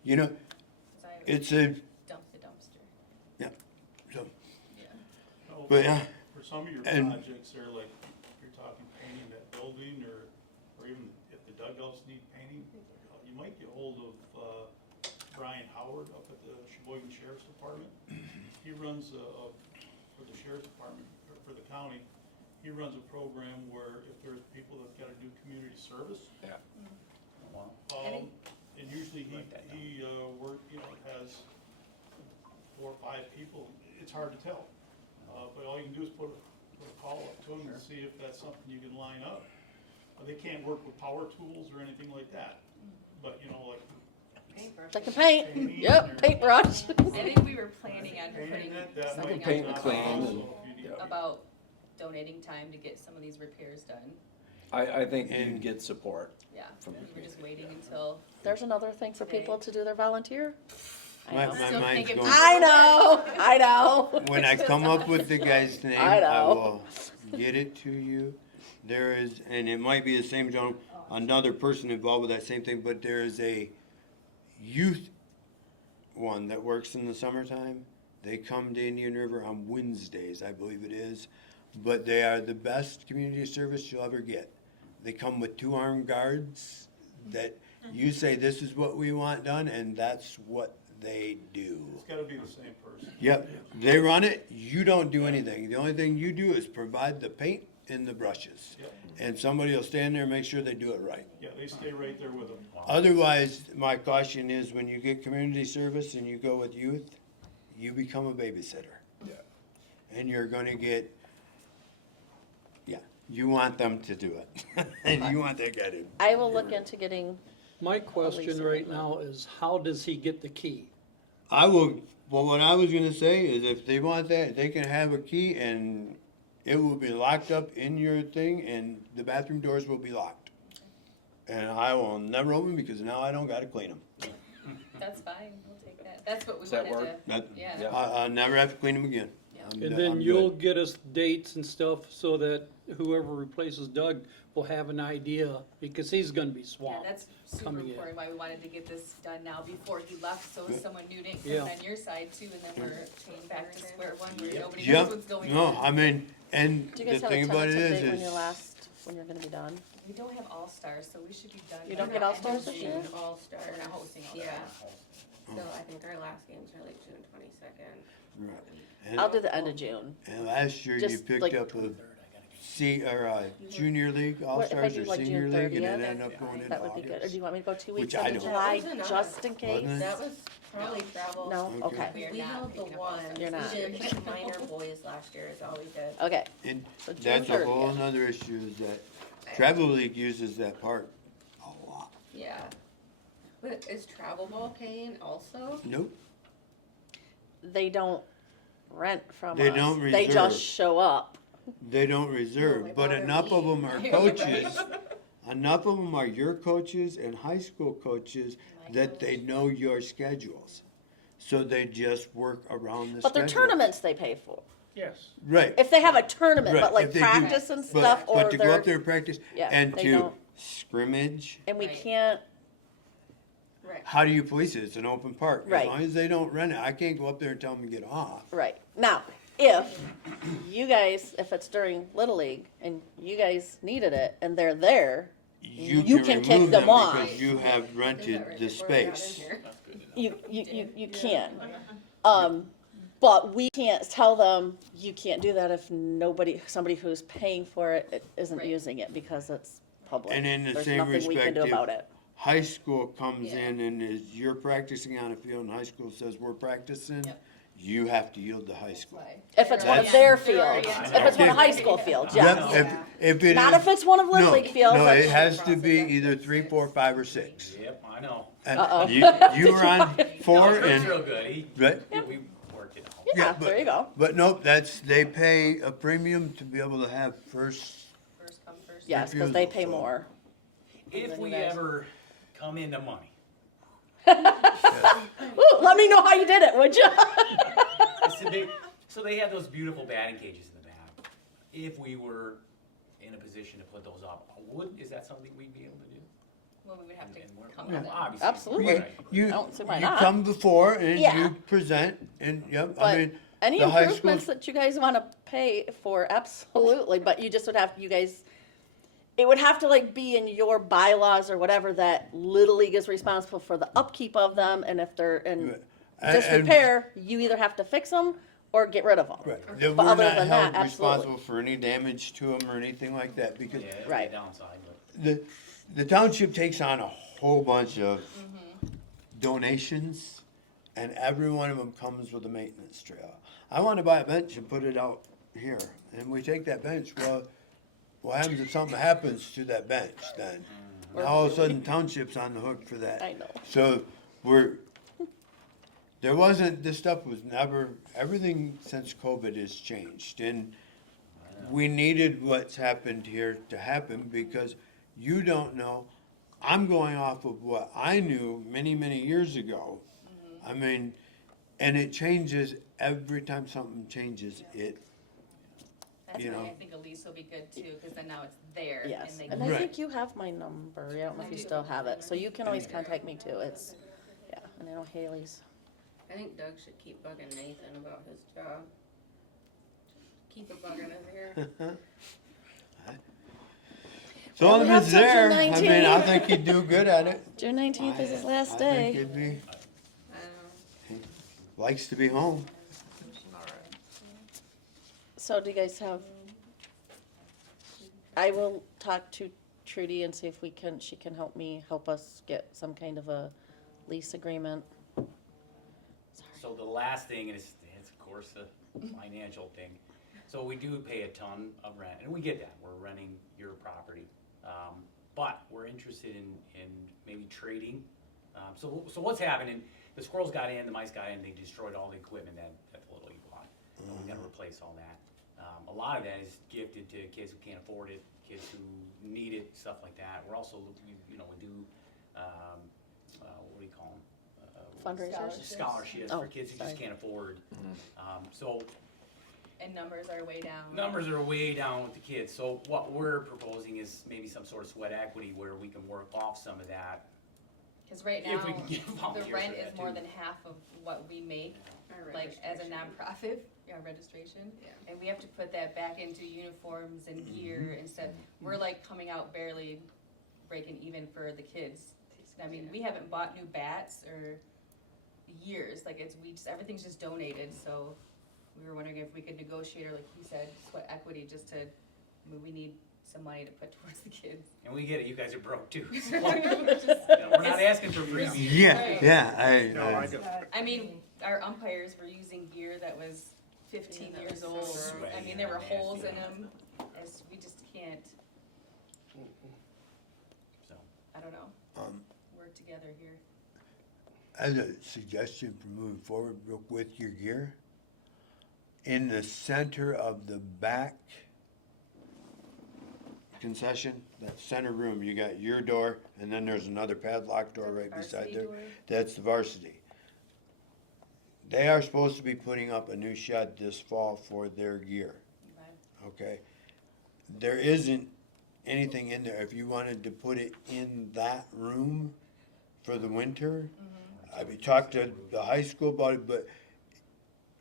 you know, it's a, Dump the dumpster. yeah, so, No, but yeah. For some of your And- projects, they're like, you're talking painting that building, or even if the dugouts need painting, you might get hold of, Brian Howard up at the Sheboygan Sheriff's Department. He runs for the Sheriff's Department, or for the county, he runs a program where if there's people that gotta do community service, Yeah. and usually he has 4 or 5 people, it's hard to tell. But all you can do is put a call up to them and see if that's something you can line up. They can't work with power tools or anything like that, but like They can paint. painting Yep, or- paintbrush. I think we were planning on Painting putting it, that something might paint on and the clean wall and- Also, if you need- about donating time to get some of these repairs done. I think And- you'd get support. Yeah, From we the were just waiting until. There's another thing for people to do their volunteer. I My, know. my Still mind's thinking- going. I know. When I come up with the guy's name, I I know. will get it to you. There is, and it might be the same gentleman, another person involved with that same thing, but there is a youth one that works in the summertime. They come to Indian River on Wednesdays, I believe it is, but they are the best community service you'll ever get. They come with 2 armed guards that you say, this is what we want done, and that's what they do. It's gotta be the same person. Yep, they run it, you don't do anything. The only thing you do is provide the paint and the brushes. Yep. And somebody will stand there and make sure they do it right. Yeah, they stay right there with them. Otherwise, my caution is when you get community service and you go with youth, you become a babysitter. Yeah. And you're gonna get, yeah, you want them to do it. And you want that guy to. I will look into getting, My question right now is, how does he get the key? I will, well, what I was gonna say is if they want that, they can have a key and it will be locked up in your thing and the bathroom doors will be locked. And I will never open because now I don't gotta clean them. That's fine, we'll take that. That's what we Does that wanted work? to. That, Yeah. I'll never have to clean them again. I'm And do- then I'm you'll good. get us dates and stuff so that whoever replaces Doug will have an idea, because he's gonna be Yeah, swamped. that's super coming in. important, why we wanted to get this done now before he left, so Good. someone new didn't Yeah. come on your side too, and then we're back to square one where nobody knows Yep, what's going no, on. I mean, and do you the guys have a thing about it tentative date when is, when you're gonna be done? We don't have all-stars, so we should be done. You by don't get the all-stars end of this June. year? All stars. We're not hosting all Yeah, that. so I think our last games are like June 22nd. and, I'll do the end of June. and last year you just picked like- up a junior league, What if I all-stars do or like senior June league, and 30th? it ended up going into That would be good. Or do August. you want me to go 2 weeks Which I into don't. July, That wasn't just in Wasn't case? it? That was probably travel. No? Okay. Okay. We are We not held the picking up one. all-stars. You're not. We did minor boys last year is all we did. Okay, And So June that's a whole 30th. nother issue is that travel league uses that park a lot. Yeah. But is travel ball paying also? Nope, they don't rent from us. They don't They just reserve. show up. they don't reserve, my but daughter enough of them are Right. coaches. Enough of them are your coaches and high school coaches that they know your schedules. So they just work around the schedule. But they're tournaments they pay for. Yes. Right. If they have a tournament, Right, but like if they do- practice and stuff, or But to go they're, up there and practice Yeah, and they to don't. scrimmage, and we Right. can't, Right. how do you police it? It's an open park. Right. As long as they don't rent it, I can't go up there and tell them to get off. right. Now, if you guys, if it's during Little League and you guys needed it and they're there, You can kick remove them off. Because you have rented the space. you can. But we can't tell them, you can't do that if somebody who's paying for it isn't Right. using it because it's public. And in the There's same nothing we can do respect, about it. High school comes Yeah. in and you're practicing on a field and high school says we're practicing, Yep. you have to yield to high school. If it's one of That's- their They're already fields, into if it's one of it. high school fields, Yep, yes. if it Not is- if it's one of Little no, League fields. No, that's- it has to be either 3, 4, 5, or 6. Yep, I know. And Uh-oh. you were on 4 No, Kurt's real and, good, right? we worked it out. Yeah, Yeah, but- there you go. But nope, they pay a premium to be able to have first, First come, first. Yes, because they pay Refusal, so- more. If Then we you guys- ever come into money, Ooh, let me know how you did it, would you? so they have those beautiful batting cages in the back. If we were in a position to put those up, is that something we'd be able to do? Well, we would have to And we're- come well, with it. obviously, Absolutely. right. you, I don't see why you not. come before and Yeah. you present, and, yep, I But mean, any the high improvements school, that you guys want to pay for, absolutely, but you just would have, you guys, it would have to like be in your bylaws or whatever that Little League is responsible for the upkeep of them, and if they're in and- disrepair, you either have to fix them or get rid of them. right, that But we're other not than held that, absolutely. responsible for any damage to them or anything like that, because Yeah, that's Right. the downside, but. the township takes on a whole bunch of Mm-hmm. donations, and every one of them comes with a maintenance trail. I wanna buy a bench and put it out here, and we take that bench, well, what happens if something happens to that bench then? Mm-hmm. Now all of a sudden, township's on the hook for that. I know. So this stuff was never, everything since COVID has changed, and we needed what's happened here to happen, because you don't know, I'm going off of what I knew many, many years ago. I mean, and it changes every time something changes, That's you why know. I think a lease will be good too, because then now it's there. Yes, And they and can- I Right. think you have my number, I don't know if you still have it, so you can always contact me too, it's, yeah, and I know Haley's. I think Doug should keep bugging Nathan about his job. Keep it bugging his ear. As long we as have it's till June there, I mean, I 19th. think he'd do good at it. June 19th is his last I think day. he'd be, I don't know. likes to be home. So do you guys have, I will talk to Trudy and see if she can help us get some kind of a lease agreement. So the last thing is of course a financial thing. So we do pay a ton of rent, and we get that, we're renting your property. But we're interested in maybe trading. So what's happening, the squirrels got in, the mice got in, they destroyed all the equipment that the Little League bought. And we gotta replace all that. A lot of that is gifted to kids who can't afford it, kids who need it, stuff like that. We're also, we do, what do you call them? Fundraisers? Scholarships Oh, for kids who just sorry. can't afford. So And numbers are way down. numbers are way down with the kids, so what we're proposing is maybe some sort of sweat equity where we can work off some of that. Cause right If we now, can get the volunteers rent for is that more too. than half of what we make, like as a nonprofit, our registration. Yeah. And we have to put that back into uniforms and gear instead, we're like coming out barely breaking even for the kids. I mean, we haven't bought new bats or years, like everything's just donated, so we were wondering if we could negotiate, or like you said, sweat equity, just to, we need some money to put towards the kids. And we get it, you guys are broke too. So, Just- we're not asking for freebies. Yeah, yeah, No, I just, I mean, our umpires were using gear that was 15 Yeah, that years was old. sweaty I mean, there were and holes in nasty. them. We just can't, So, I don't know, work together here. As a suggestion for moving forward with your gear, in the center of the back concession, that center room, you got your door, and then there's another padlock door right beside Varsity there. door? That's the varsity. They are supposed to be putting up a new shed this fall for their gear, okay? There isn't anything in there. If you wanted to put it in that room for the winter, I've talked to the high school about it, but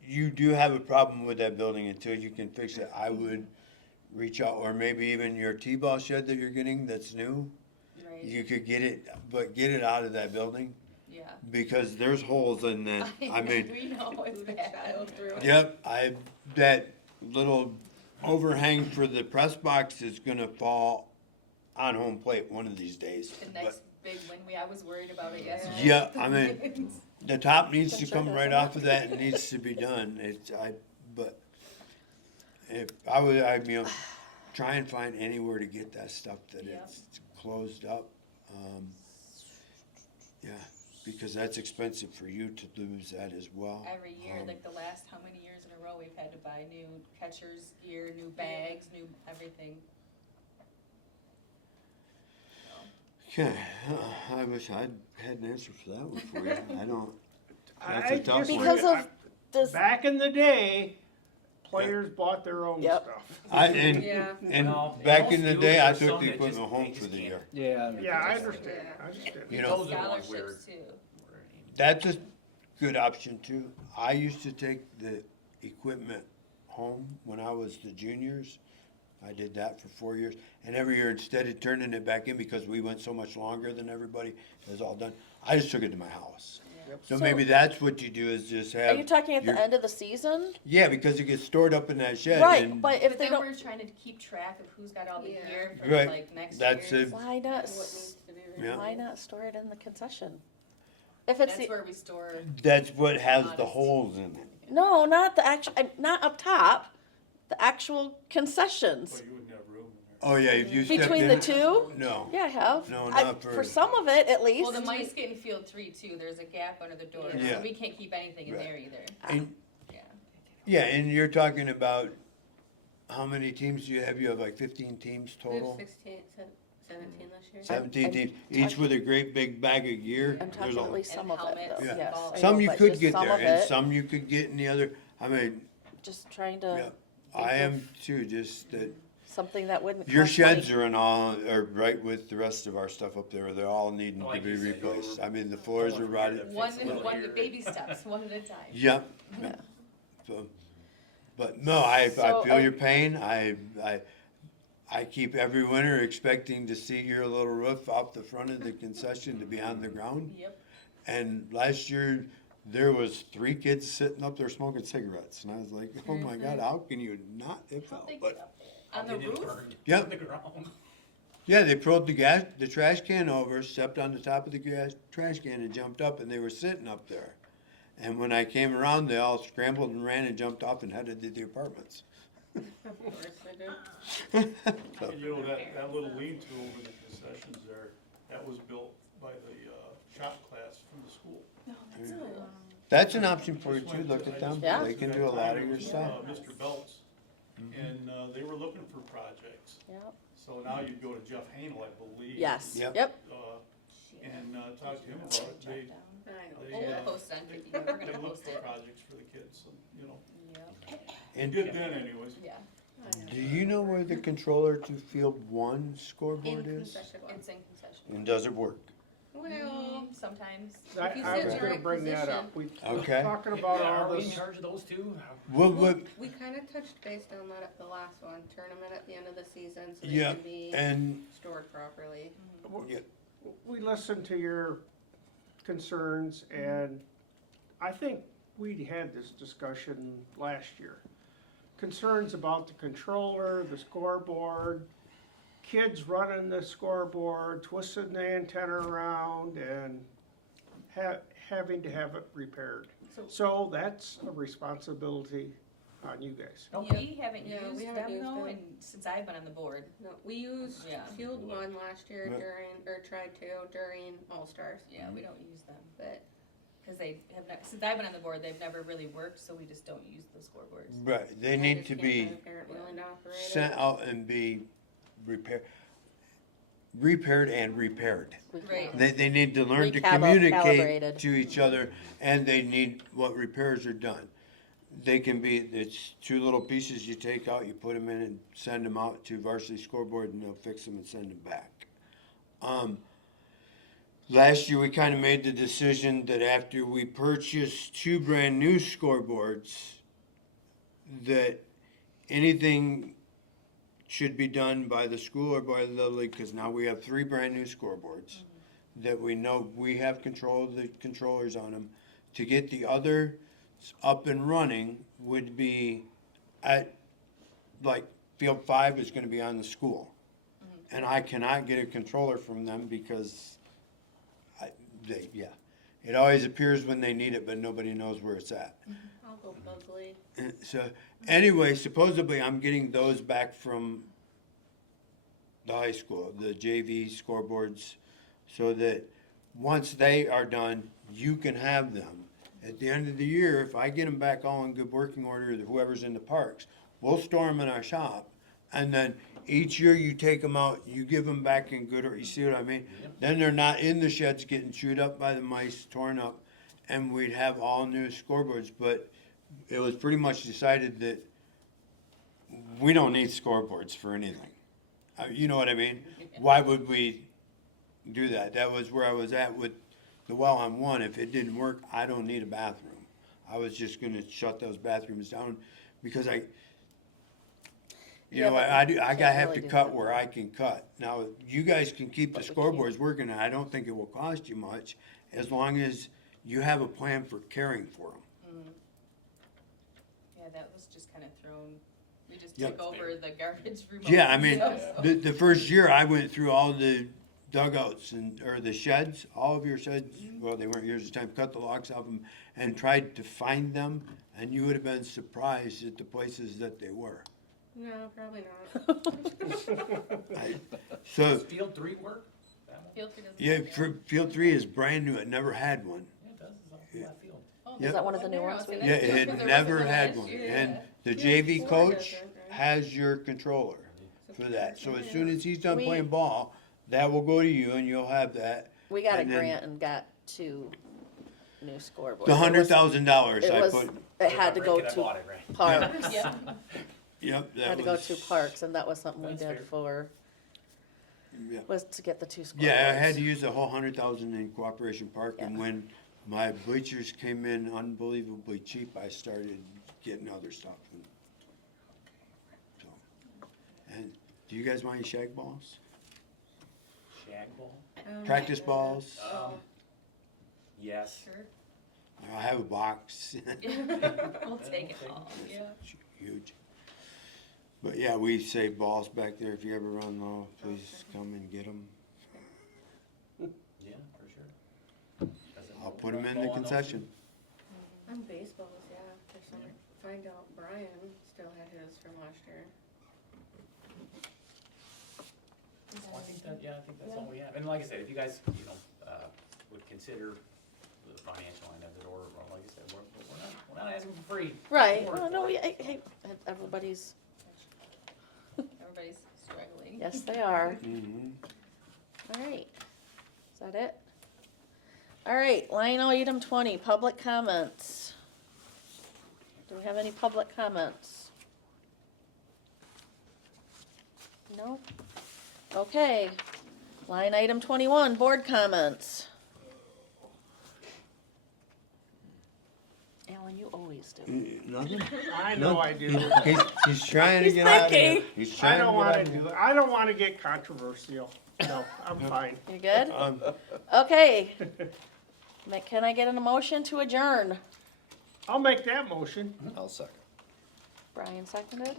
you do have a problem with that building until you can fix it. I would reach out, or maybe even your T-ball shed that you're getting that's new, Right, you could get it, but get it out of that building, yeah. because there's holes in that. I mean, We know it's bad. yep, that little overhang for the press box is gonna fall on home plate one of these days. The But- next big one, I was worried about it yesterday. Yeah, I mean, the top needs to Sure come does. right off of that and needs to be done. But if I'd, try and find anywhere to get that stuff that Yep. it's closed up. Yeah, because that's expensive for you to lose that as well. Every year, like the last, how many years in a row, we've had to buy new catchers gear, new bags, new everything. Okay, I wish I'd had an answer for that one for you. I don't, that's I a tough just- one. Because of this, Back in the day, players bought their own Yep. stuff. Yeah. And Well, back most in the do, day, I there's took some the that equipment just- home they for just the can't. year. Yeah. Yeah, I understand, I understand. You know, Those are the ones where- Scholarships too. that's a good option too. I used to take the equipment home when I was the juniors. I did that for 4 years. And every year, instead of turning it back in because we went so much longer than everybody, it was all done, I just took it to my house. So So- maybe that's what you do is just are have. you talking at your- the end of the season? Yeah, because it gets stored up in that shed. Right, and but if But they then don't, we're trying to keep track of who's got all the Yeah. gear for Right. like next That's year's. a- why not, What needs to be Yeah. why not store it in the concession? If it's That's the, where we store. That's what has the Honest. holes in it. no, not the actual, not up top, the actual concessions. But you wouldn't have room in there. Oh, yeah, if you stepped Between in the it- two? No. Yeah, I have. No, I- not for- For some of it, at least. Well, the mice get in field 3 too. There's a gap under the door, Yeah. so we can't keep anything in Right. there either. And, Yeah. yeah, and you're talking about, how many teams do you have? You have like 15 teams We have total? 17 this year. 17 I'm teams, each with a great big bag of gear. I'm There's talking a- at least some of it, helmets though, Yeah. yes. I Some know, you but could just get some there, of and it, some you could get in the other, I mean, just trying yeah, to, I am too, just that, something that wouldn't your cost money. sheds are in all, are right with the rest of our stuff up there, they're all needing to Like be you said, replaced. you're- I mean, the floors are rotted. One, Fix a little one here. baby steps, one at a time. Yep. Yeah. So, but no, I So, feel your pain. I keep every winter expecting to see your little roof off the front of the concession to be on the ground. Yep. And last year, there was 3 kids sitting up there smoking cigarettes, and I was like, oh my God, how can you not? It How'd fell, they get but, up there? On the They didn't roof? burn Yep. to the ground. yeah, they pulled the trash can over, stepped on the top of the trash can and jumped up, and they were sitting up there. And when I came around, they all scrambled and ran and jumped off and headed to the apartments. Of course they do. So, And you know, that little lean-to over the concessions there, that was built by the shop class from the school. that's an option for you too, look at them, Yeah. they can do a lot of your stuff. Mr. Belts, and they were looking for projects. Yep. So now you go to Jeff Hanel, I believe. Yes, Yep. yep, And talk to him about it. I know. They, We'll post on Vicky, we're they gonna look post for it. projects for the kids, so, you know, Yep. And good then anyways. Yeah, do you know where the controller to field 1 In scoreboard is? concession. it's in concession. And does it work? Well, Sometimes. I If you I sit was in the gonna right bring that position. up. We Okay. talking about Yeah, all are we in this. charge of those two? What, we kind of touched base on that at the last one, tournament at the end of the season, so they yeah, can be and, stored properly. yeah, We listened to your concerns, and I think we had this discussion last year. Concerns about the controller, the scoreboard, kids running the scoreboard, twisting the antenna around, and having to have it repaired. So that's a responsibility on you guys. We haven't Yeah, we used haven't them used though, them. and since I've been on the board. No, we used Yeah. Field 1 last year Right. during, or tried to during All-Stars, Yeah, we don't use them, but cause they have not, since I've been on the board, they've never really worked, so we just don't use the scoreboards. right, they I need just to can't be find a parent willing to operate it. sent out and be repaired and repaired. Right. They need to learn to Calibrated. communicate to each other, and they need what repairs are done. They can be, it's 2 little pieces you take out, you put them in and send them out to Varsity Scoreboard, and they'll fix them and send them back. Last year, we kind of made the decision that after we purchased 2 brand-new scoreboards, that anything should be done by the school or by the Little League, because now we have 3 brand-new scoreboards that we know we have control of the controllers on them. To get the other up and running would be at, like, Field 5 is gonna be on the school. And I cannot get a controller from them because it always appears when they need it, but nobody knows where it's at. I'll go Bugley. So, anyway, supposedly I'm getting those back from the high school, the JV scoreboards, so that once they are done, you can have them. At the end of the year, if I get them back all in good working order, whoever's in the parks, we'll store them in our shop. And then each year you take them out, you give them back in good order, you see what I mean? Then they're not in the sheds getting chewed up by the mice, torn up, and we'd have all new scoreboards. But it was pretty much decided that we don't need scoreboards for anything. You know what I mean? Why would we do that? That was where I was at with the well on one. If it didn't work, I don't need a bathroom. I was just gonna shut those bathrooms down because I Yeah, but have you to can't have really to do cut that. where I can cut. Now, you guys can keep the But we can't. scoreboards working, and I don't think it will cost you much, as long as you have a plan for caring for them. Yeah, that was just kind of thrown, we just Yep. took over the garbage removal. Yeah, I mean, so- the first year I went through all the dugouts or the sheds, all of your sheds, well, they weren't yours this time, cut the locks off them and tried to find them, and you would have been surprised at the places that they were. No, probably not. So, Does Field 3 work? That one? Field three doesn't. yeah, have that. Field 3 is brand new, it never had one. Yeah, it does, it's all flat field. Oh, Yep. Is that one of the new there, ones I'll we say did? Yeah, that's it just had 'cause there never wasn't had last one, year, and yeah. the Field JV four coach doesn't, right? has your controller for that, so as soon as he's done We- playing ball, that will go to you and you'll have that. We got a And then- grant and got 2 new scoreboards. The $100,000 It I was, put, it had to go Rick and I to bought it, right? parks. Yeah. yep, that was. Had to go to parks, and that was something we That's did fair. for, Yeah. was to get the 2 scoreboards. Yeah, I had to use the whole $100,000 in Cooperation Park, and Yeah. when my bleachers came in unbelievably cheap, I started getting other stuff. So, and do you guys want any shag balls? Shag ball? Practice balls? Yes. Sure. I have a box. We'll take it all, yeah. Huge. But yeah, we save balls back there. If you ever run low, please come and get them. Yeah, for sure. I'll put them in the concession. On baseballs, yeah, there's some, find out Brian still had his from last year. Well, I think that's all we have. And like I said, if you guys, would consider the financial end of it, or like I said, we're not asking for free. Right, Work well, no, for it. hey, everybody's, Everybody's struggling. yes, they are. Mm-hmm. All right, is that it? All right, line item 20, public comments. Do we have any public comments? No? Okay, line item 21, board comments. Alan, you always do. Nothing? I know I do. He's trying to He's get out of here. thinking. He's I trying don't to wanna get out of do it. I don't wanna get controversial. No, I'm fine. You good? here. Okay. Can I get an emotion to adjourn? I'll make that motion. I'll second. Brian seconded?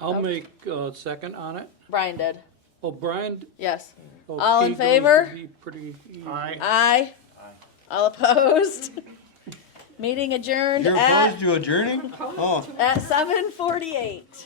I'll make a second on it. Brian did, Oh, Brian? yes. oh, All in he goes to favor? be pretty easy. Aye. Aye. All opposed? Meeting adjourned You're at opposed to adjourning? Oh. at 7:48.